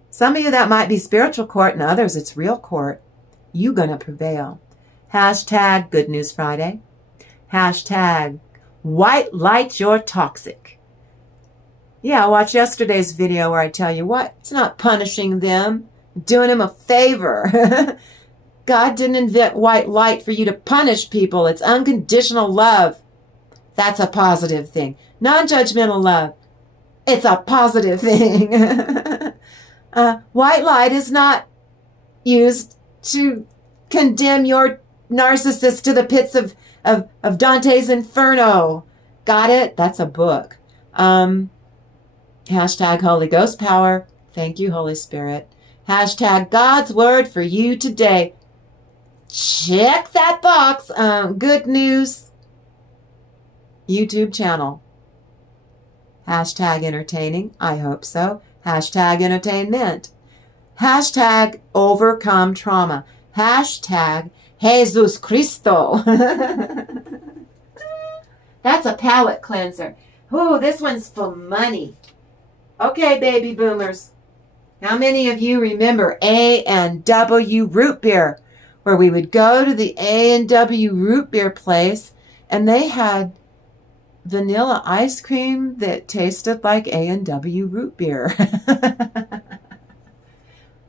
Some of you that might be spiritual court, and others it's real court. You gonna prevail. Hashtag Good News Friday. Hashtag white light you're toxic. Yeah, watch yesterday's video where I tell you what, it's not punishing them, doing them a favor. God didn't invent white light for you to punish people. It's unconditional love. That's a positive thing. Non-judgmental love. It's a positive thing. White light is not used to condemn your narcissist to the pits of Dante's Inferno. Got it? That's a book. Hashtag Holy Ghost Power. Thank you, Holy Spirit. Hashtag God's Word for you today. Check that box. Good News YouTube channel. Hashtag entertaining. I hope so. Hashtag entertainment. Hashtag overcome trauma. Hashtag Jesus Cristo. That's a palate cleanser. Ooh, this one's for money. Okay, baby boomers. How many of you remember A&W root beer? Where we would go to the A&W root beer place and they had vanilla ice cream that tasted like A&W root beer.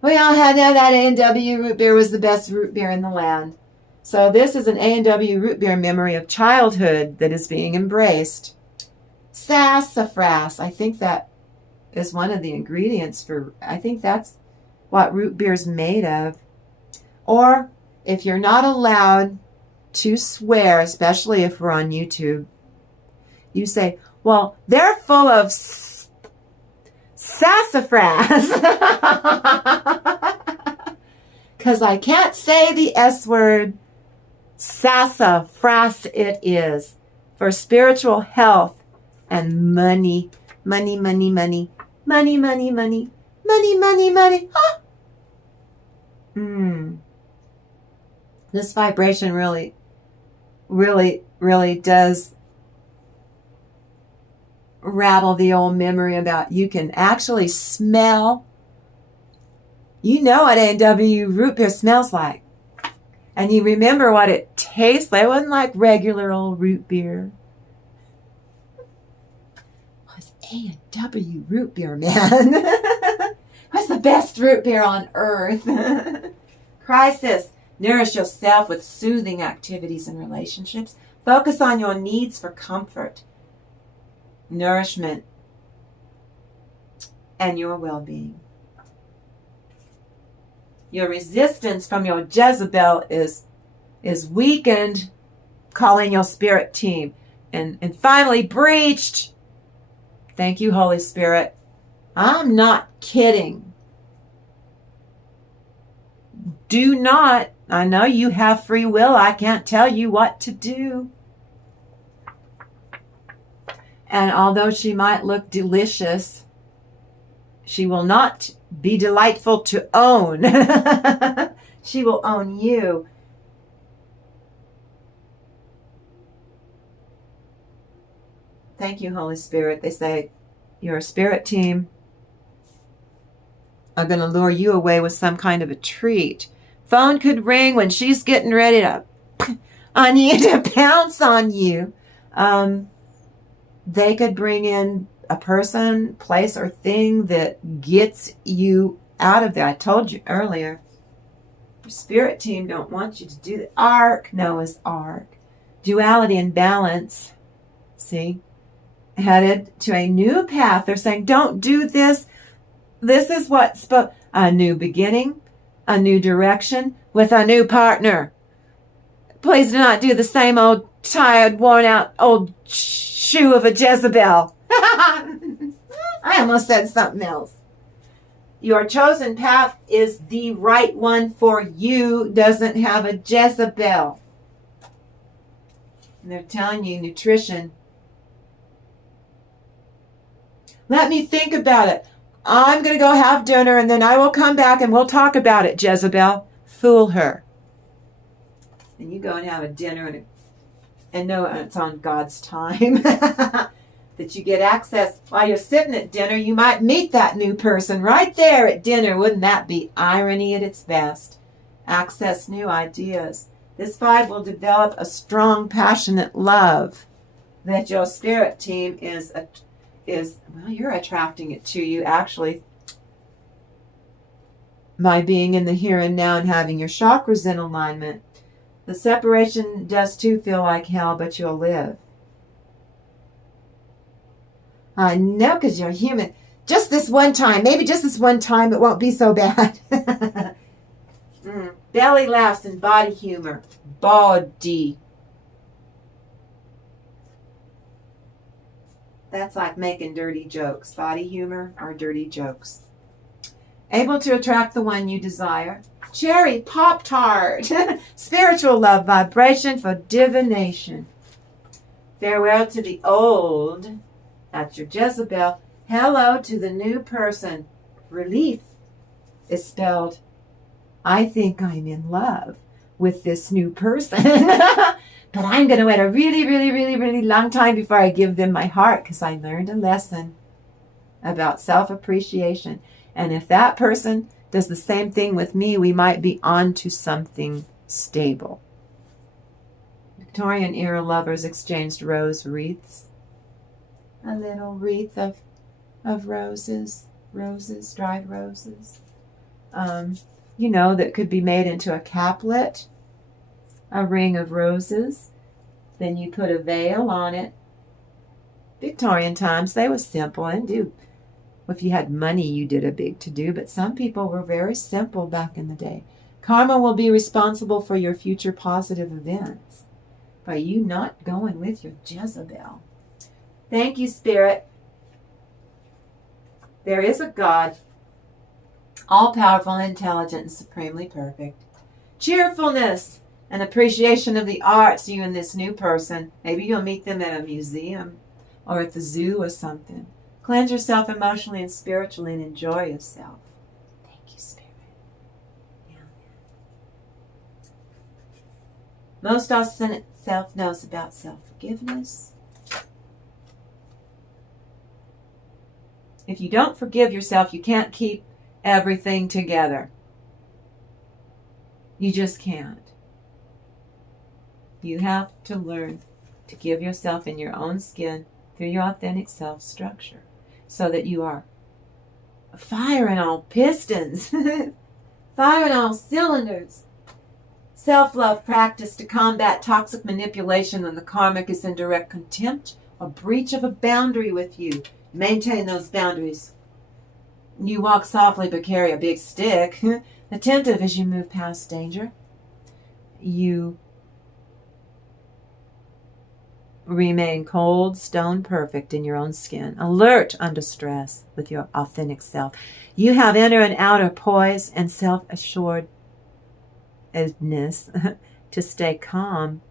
We all had that A&W root beer was the best root beer in the land. So this is an A&W root beer memory of childhood that is being embraced. Sassafras. I think that is one of the ingredients for, I think that's what root beer is made of. Or if you're not allowed to swear, especially if we're on YouTube, you say, well, they're full of sassafras. Because I can't say the S word. Sassafras it is. For spiritual health and money. Money, money, money. Money, money, money. Money, money, money. Huh? This vibration really, really, really does rattle the old memory about you can actually smell. You know what A&W root beer smells like. And you remember what it tastes like. It wasn't like regular old root beer. It was A&W root beer, man. It was the best root beer on earth. Crisis. Nourish yourself with soothing activities and relationships. Focus on your needs for comfort, nourishment, and your well-being. Your resistance from your Jezebel is weakened. Call in your spirit team. And finally, breached. Thank you, Holy Spirit. I'm not kidding. Do not. I know you have free will. I can't tell you what to do. And although she might look delicious, she will not be delightful to own. She will own you. Thank you, Holy Spirit. They say your spirit team are going to lure you away with some kind of a treat. Phone could ring when she's getting ready to pounce on you. They could bring in a person, place, or thing that gets you out of there. I told you earlier, your spirit team don't want you to do the arc, Noah's Ark. Duality and balance, see, headed to a new path. They're saying, don't do this. This is what's a new beginning, a new direction with a new partner. Please do not do the same old tired, worn out old shoe of a Jezebel. I almost said something else. Your chosen path is the right one for you, doesn't have a Jezebel. And they're telling you nutrition. Let me think about it. I'm going to go have dinner and then I will come back and we'll talk about it, Jezebel. Fool her. And you go and have a dinner and know it's on God's time. That you get access while you're sitting at dinner. You might meet that new person right there at dinner. Wouldn't that be irony at its best? Access new ideas. This 5 will develop a strong, passionate love that your spirit team is well, you're attracting it to you actually by being in the here and now and having your chakras in alignment. The separation does too feel like hell, but you'll live. I know, because you're human. Just this one time. Maybe just this one time it won't be so bad. Belly laughs and body humor. Body. That's like making dirty jokes. Body humor or dirty jokes. Able to attract the one you desire. Cherry Pop-Tart. Spiritual love vibration for divination. Farewell to the old. That's your Jezebel. Hello to the new person. Relief is spelled, I think I'm in love with this new person. But I'm going to wait a really, really, really, really long time before I give them my heart because I learned a lesson about self-appreciation. And if that person does the same thing with me, we might be on to something stable. Victorian era lovers exchanged rose wreaths. A little wreath of roses, dried roses. That could be made into a caplet, a ring of roses. Then you put a veil on it. Victorian times, they were simple and do. If you had money, you did a big to-do, but some people were very simple back in the day. Karma will be responsible for your future positive events by you not going with your Jezebel. Thank you, Spirit. There is a God, all-powerful, intelligent, and supremely perfect. Cheerfulness and appreciation of the arts, you and this new person. Maybe you'll meet them at a museum or at the zoo or something. Cleanse yourself emotionally and spiritually and enjoy yourself. Thank you, Spirit. Yeah. Most authentic self knows about self-forgiveness. If you don't forgive yourself, you can't keep everything together. You just can't. You have to learn to give yourself in your own skin through your authentic self structure so that you are firing all pistons, firing all cylinders. Self-love practice to combat toxic manipulation when the karmic is in direct contempt or breach of a boundary with you. Maintain those boundaries. You walk softly but carry a big stick. Attentive as you move past danger. You remain cold, stone perfect in your own skin. Alert under stress with your authentic self. You have inner and outer poise and self-assuredness to stay calm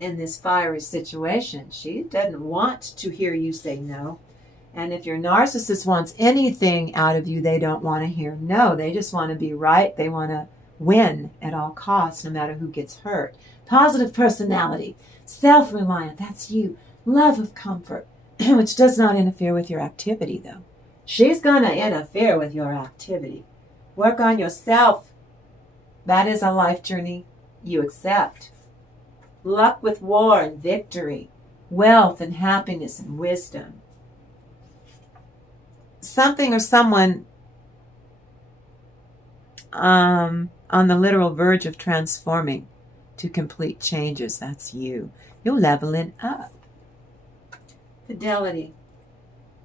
in this fiery situation. She doesn't want to hear you say no. And if your narcissist wants anything out of you, they don't want to hear no. They just want to be right. They want to win at all costs, no matter who gets hurt. Positive personality, self-reliant, that's you. Love of comfort, which does not interfere with your activity, though. She's going to interfere with your activity. Work on yourself. That is a life journey you accept. Luck with war and victory, wealth and happiness and wisdom. Something or someone on the literal verge of transforming to complete changes. That's you. You're leveling up. Fidelity,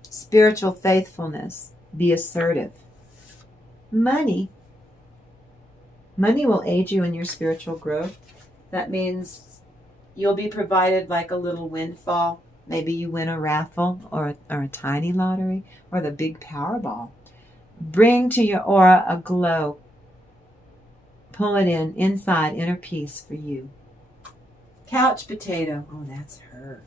spiritual faithfulness, be assertive. Money will aid you in your spiritual growth. That means You'll be provided like a little windfall. Maybe you win a raffle or a tiny lottery or the big Powerball. Bring to your aura a glow. Pull it inside, inner peace for you. Couch potato. Oh, that's her.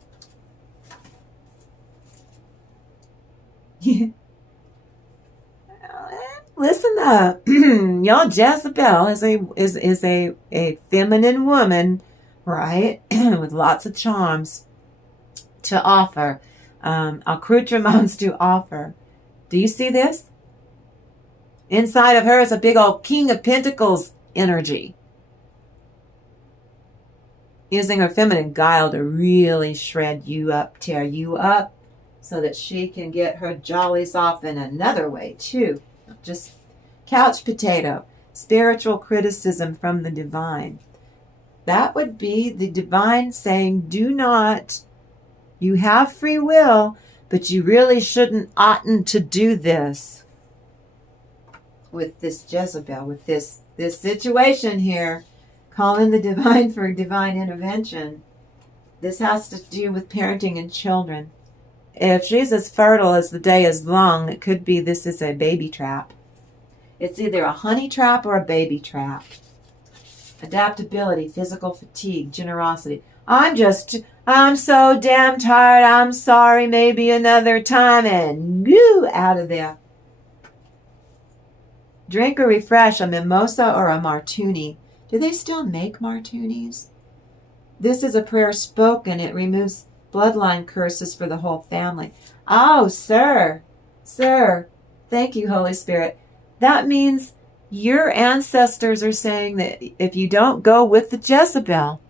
Listen up. Y'all, Jezebel is a feminine woman, right? With lots of charms to offer. Accoutrements to offer. Do you see this? Inside of her is a big old King of Pentacles energy. Using her feminine guile to really shred you up, tear you up, so that she can get her jollies off in another way, too. Just couch potato. Spiritual criticism from the divine. That would be the divine saying, do not, you have free will, but you really oughtn't to do this. With this Jezebel, with this situation here, calling the divine for divine intervention. This has to do with parenting and children. If she's as fertile as the day is long, it could be this is a baby trap. It's either a honey trap or a baby trap. Adaptability, physical fatigue, generosity. I'm so damn tired. I'm sorry. Maybe another time. And goo, out of there. Drink or refresh a mimosa or a martini. Do they still make martinis? This is a prayer spoken. It removes bloodline curses for the whole family. Oh, sir. Thank you, Holy Spirit. That means your ancestors are saying that if you don't go with the Jezebel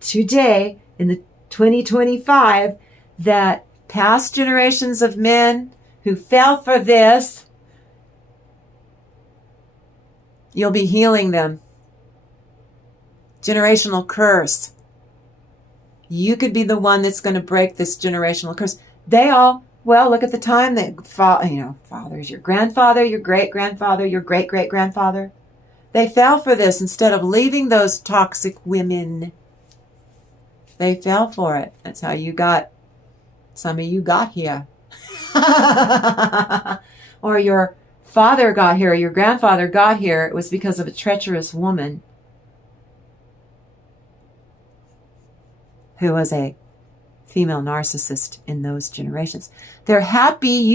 today in the 2025, that past generations of men who fell for this, you'll be healing them. Generational curse. You could be the one that's going to break this generational curse. Look at the time that, fathers, your grandfather, your great-grandfather, your great-great-grandfather. They fell for this instead of leaving those toxic women. They fell for it. That's how some of you got here. Or your father got here, your grandfather got here. It was because of a treacherous woman who was a female narcissist in those generations. They're happy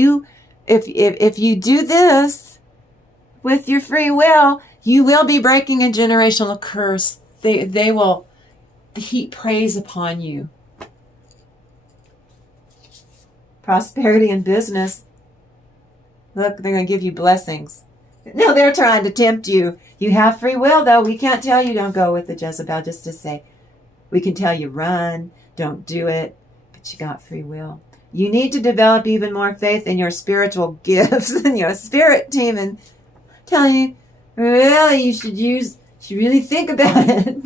if you do this with your free will, you will be breaking a generational curse. They will heap praise upon you. Prosperity in business. Look, they're going to give you blessings. No, they're trying to tempt you. You have free will, though. We can't tell you don't go with the Jezebel just to say. We can tell you run, don't do it, but you got free will. You need to develop even more faith in your spiritual gifts and your spirit team, and telling you, really, you should really think about it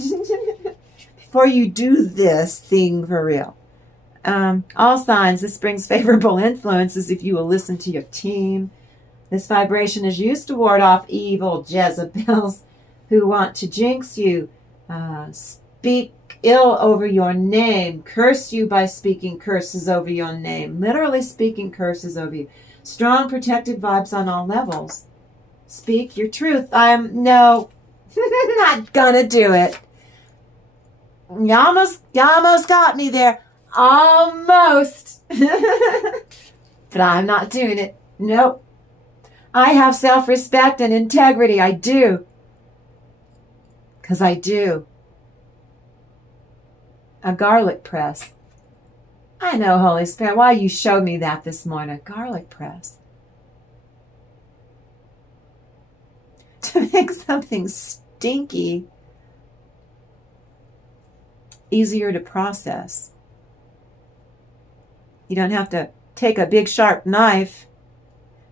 before you do this thing for real. All signs, this brings favorable influences if you will listen to your team. This vibration is used to ward off evil Jezebels who want to jinx you, speak ill over your name, curse you by speaking curses over your name, literally speaking curses over you. Strong protected vibes on all levels. Speak your truth. Not gonna do it. You almost got me there. Almost. But I'm not doing it. Nope. I have self-respect and integrity. I do. Because I do. A garlic press. I know, Holy Spirit, why you showed me that this morning. Garlic press. To make something stinky easier to process. You don't have to take a big sharp knife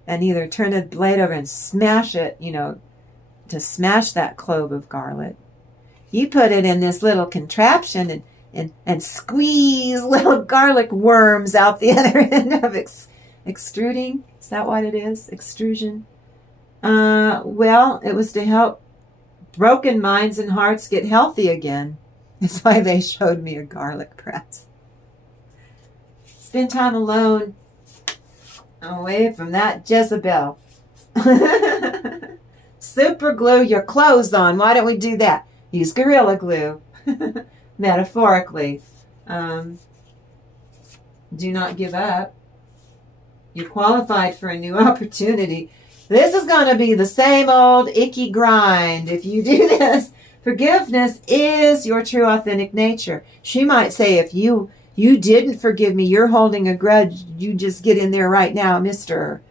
and either turn the blade over and smash it, to smash that clove of garlic. You put it in this little contraption and squeeze little garlic worms out the other end of extruding. Is that what it is? Extrusion? It was to help broken minds and hearts get healthy again. That's why they showed me a garlic press. Spend time alone, away from that Jezebel. Super glue your clothes on. Why don't we do that? Use Gorilla Glue. Metaphorically. Do not give up. You're qualified for a new opportunity. This is going to be the same old icky grind if you do this. Forgiveness is your true authentic nature. She might say, if you didn't forgive me, you're holding a grudge, you just get in there right now, mister.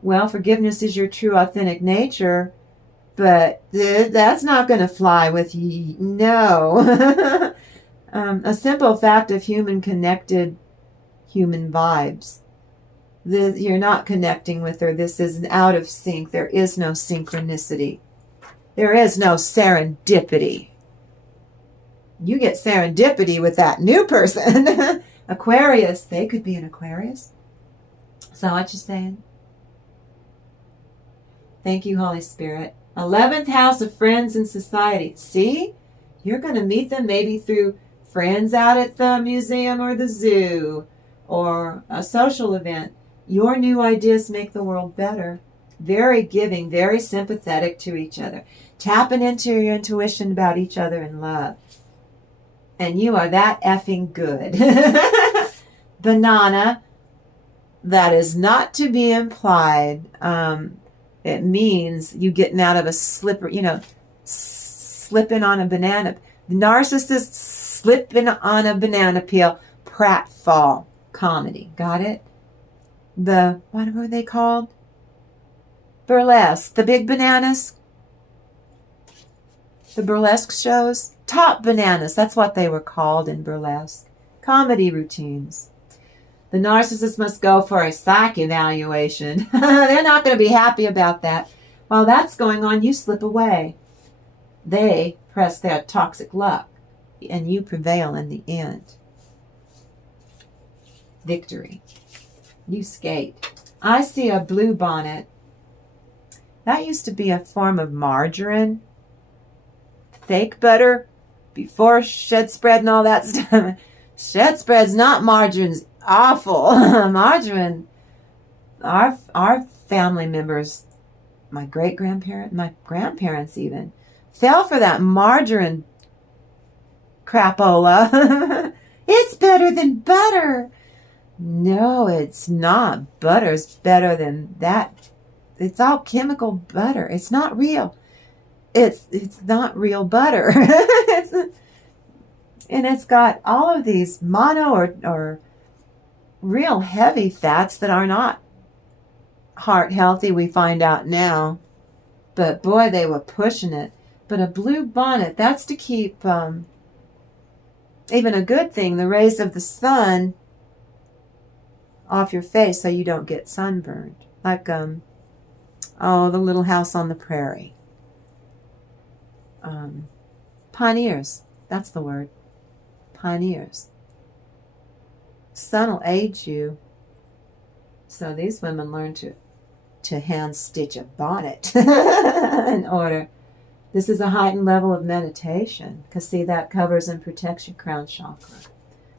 Well, forgiveness is your true authentic nature, but that's not going to fly with you. No. A simple fact of human vibes. You're not connecting with her. This is out of sync. There is no synchronicity. There is no serendipity. You get serendipity with that new person. Aquarius. They could be an Aquarius. Is that what you're saying? Thank you, Holy Spirit. 11th house of friends and society. See? You're going to meet them maybe through friends out at the museum or the zoo or a social event. Your new ideas make the world better. Very giving, very sympathetic to each other. Tapping into your intuition about each other in love. And you are that effing good. Banana. That is not to be implied. It means you getting out of a slipper, slipping on a banana. The narcissist slipping on a banana peel. Pratfall comedy. Got it? What were they called? Burlesque. The big bananas. The burlesque shows. Top bananas. That's what they were called in burlesque. Comedy routines. The narcissist must go for a psych evaluation. They're not going to be happy about that. While that's going on, you slip away. They press their toxic luck, and you prevail in the end. Victory. You skate. I see a blue bonnet. That used to be a form of margarine. Fake butter. Before shed spread and all that stuff. Shed spread's not margarine's awful. Margarine. Our family members, my great-grandparents, my grandparents even, fell for that margarine crapola. It's better than butter. No, it's not. Butter's better than that. It's all chemical butter. It's not real. It's not real butter. And it's got all of these mono or real heavy fats that are not heart healthy, we find out now. But boy, they were pushing it. But a blue bonnet, that's to keep, even a good thing, the rays of the sun off your face so you don't get sunburned. Like, the Little House on the Prairie. Pioneers, that's the word. Pioneers. Sun will age you. So these women learn to hand stitch a bonnet in order. This is a heightened level of meditation, because see, that covers and protects your crown chakra.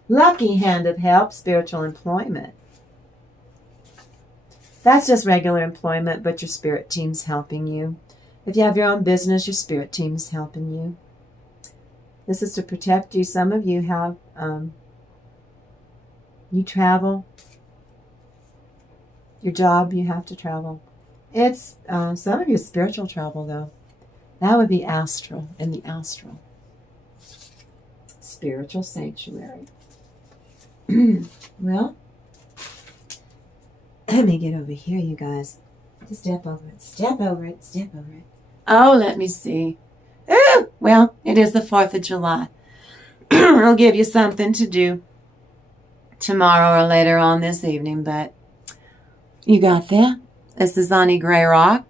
Lucky hand of help, spiritual employment. That's just regular employment, but your spirit team's helping you. If you have your own business, your spirit team's helping you. This is to protect you. Some of you have, you travel. Your job, you have to travel. It's, some of you spiritual travel, though. That would be astral, in the astral. Spiritual sanctuary. Well, let me get over here, you guys. Just step over it, step over it, step over it. Oh, let me see. Ooh, well, it is the 4th of July. I'll give you something to do tomorrow or later on this evening, but you got that? This is Auntie Grayrock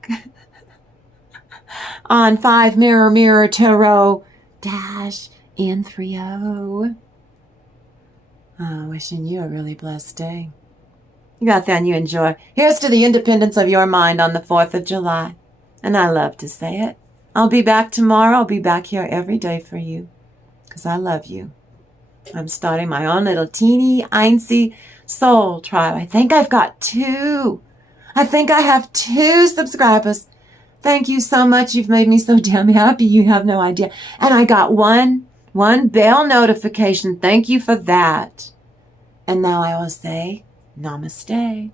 on 5 Mirror Tarot -N30. Wishing you a really blessed day. You got that and you enjoy. Here's to the independence of your mind on the 4th of July. And I love to say it. I'll be back tomorrow. I'll be back here every day for you. because I love you. I'm starting my own little teeny, einzy soul tribe. I think I've got 2. I think I have 2 subscribers. Thank you so much. You've made me so damn happy. You have no idea. And I got one bell notification. Thank you for that. And now I will say namaste.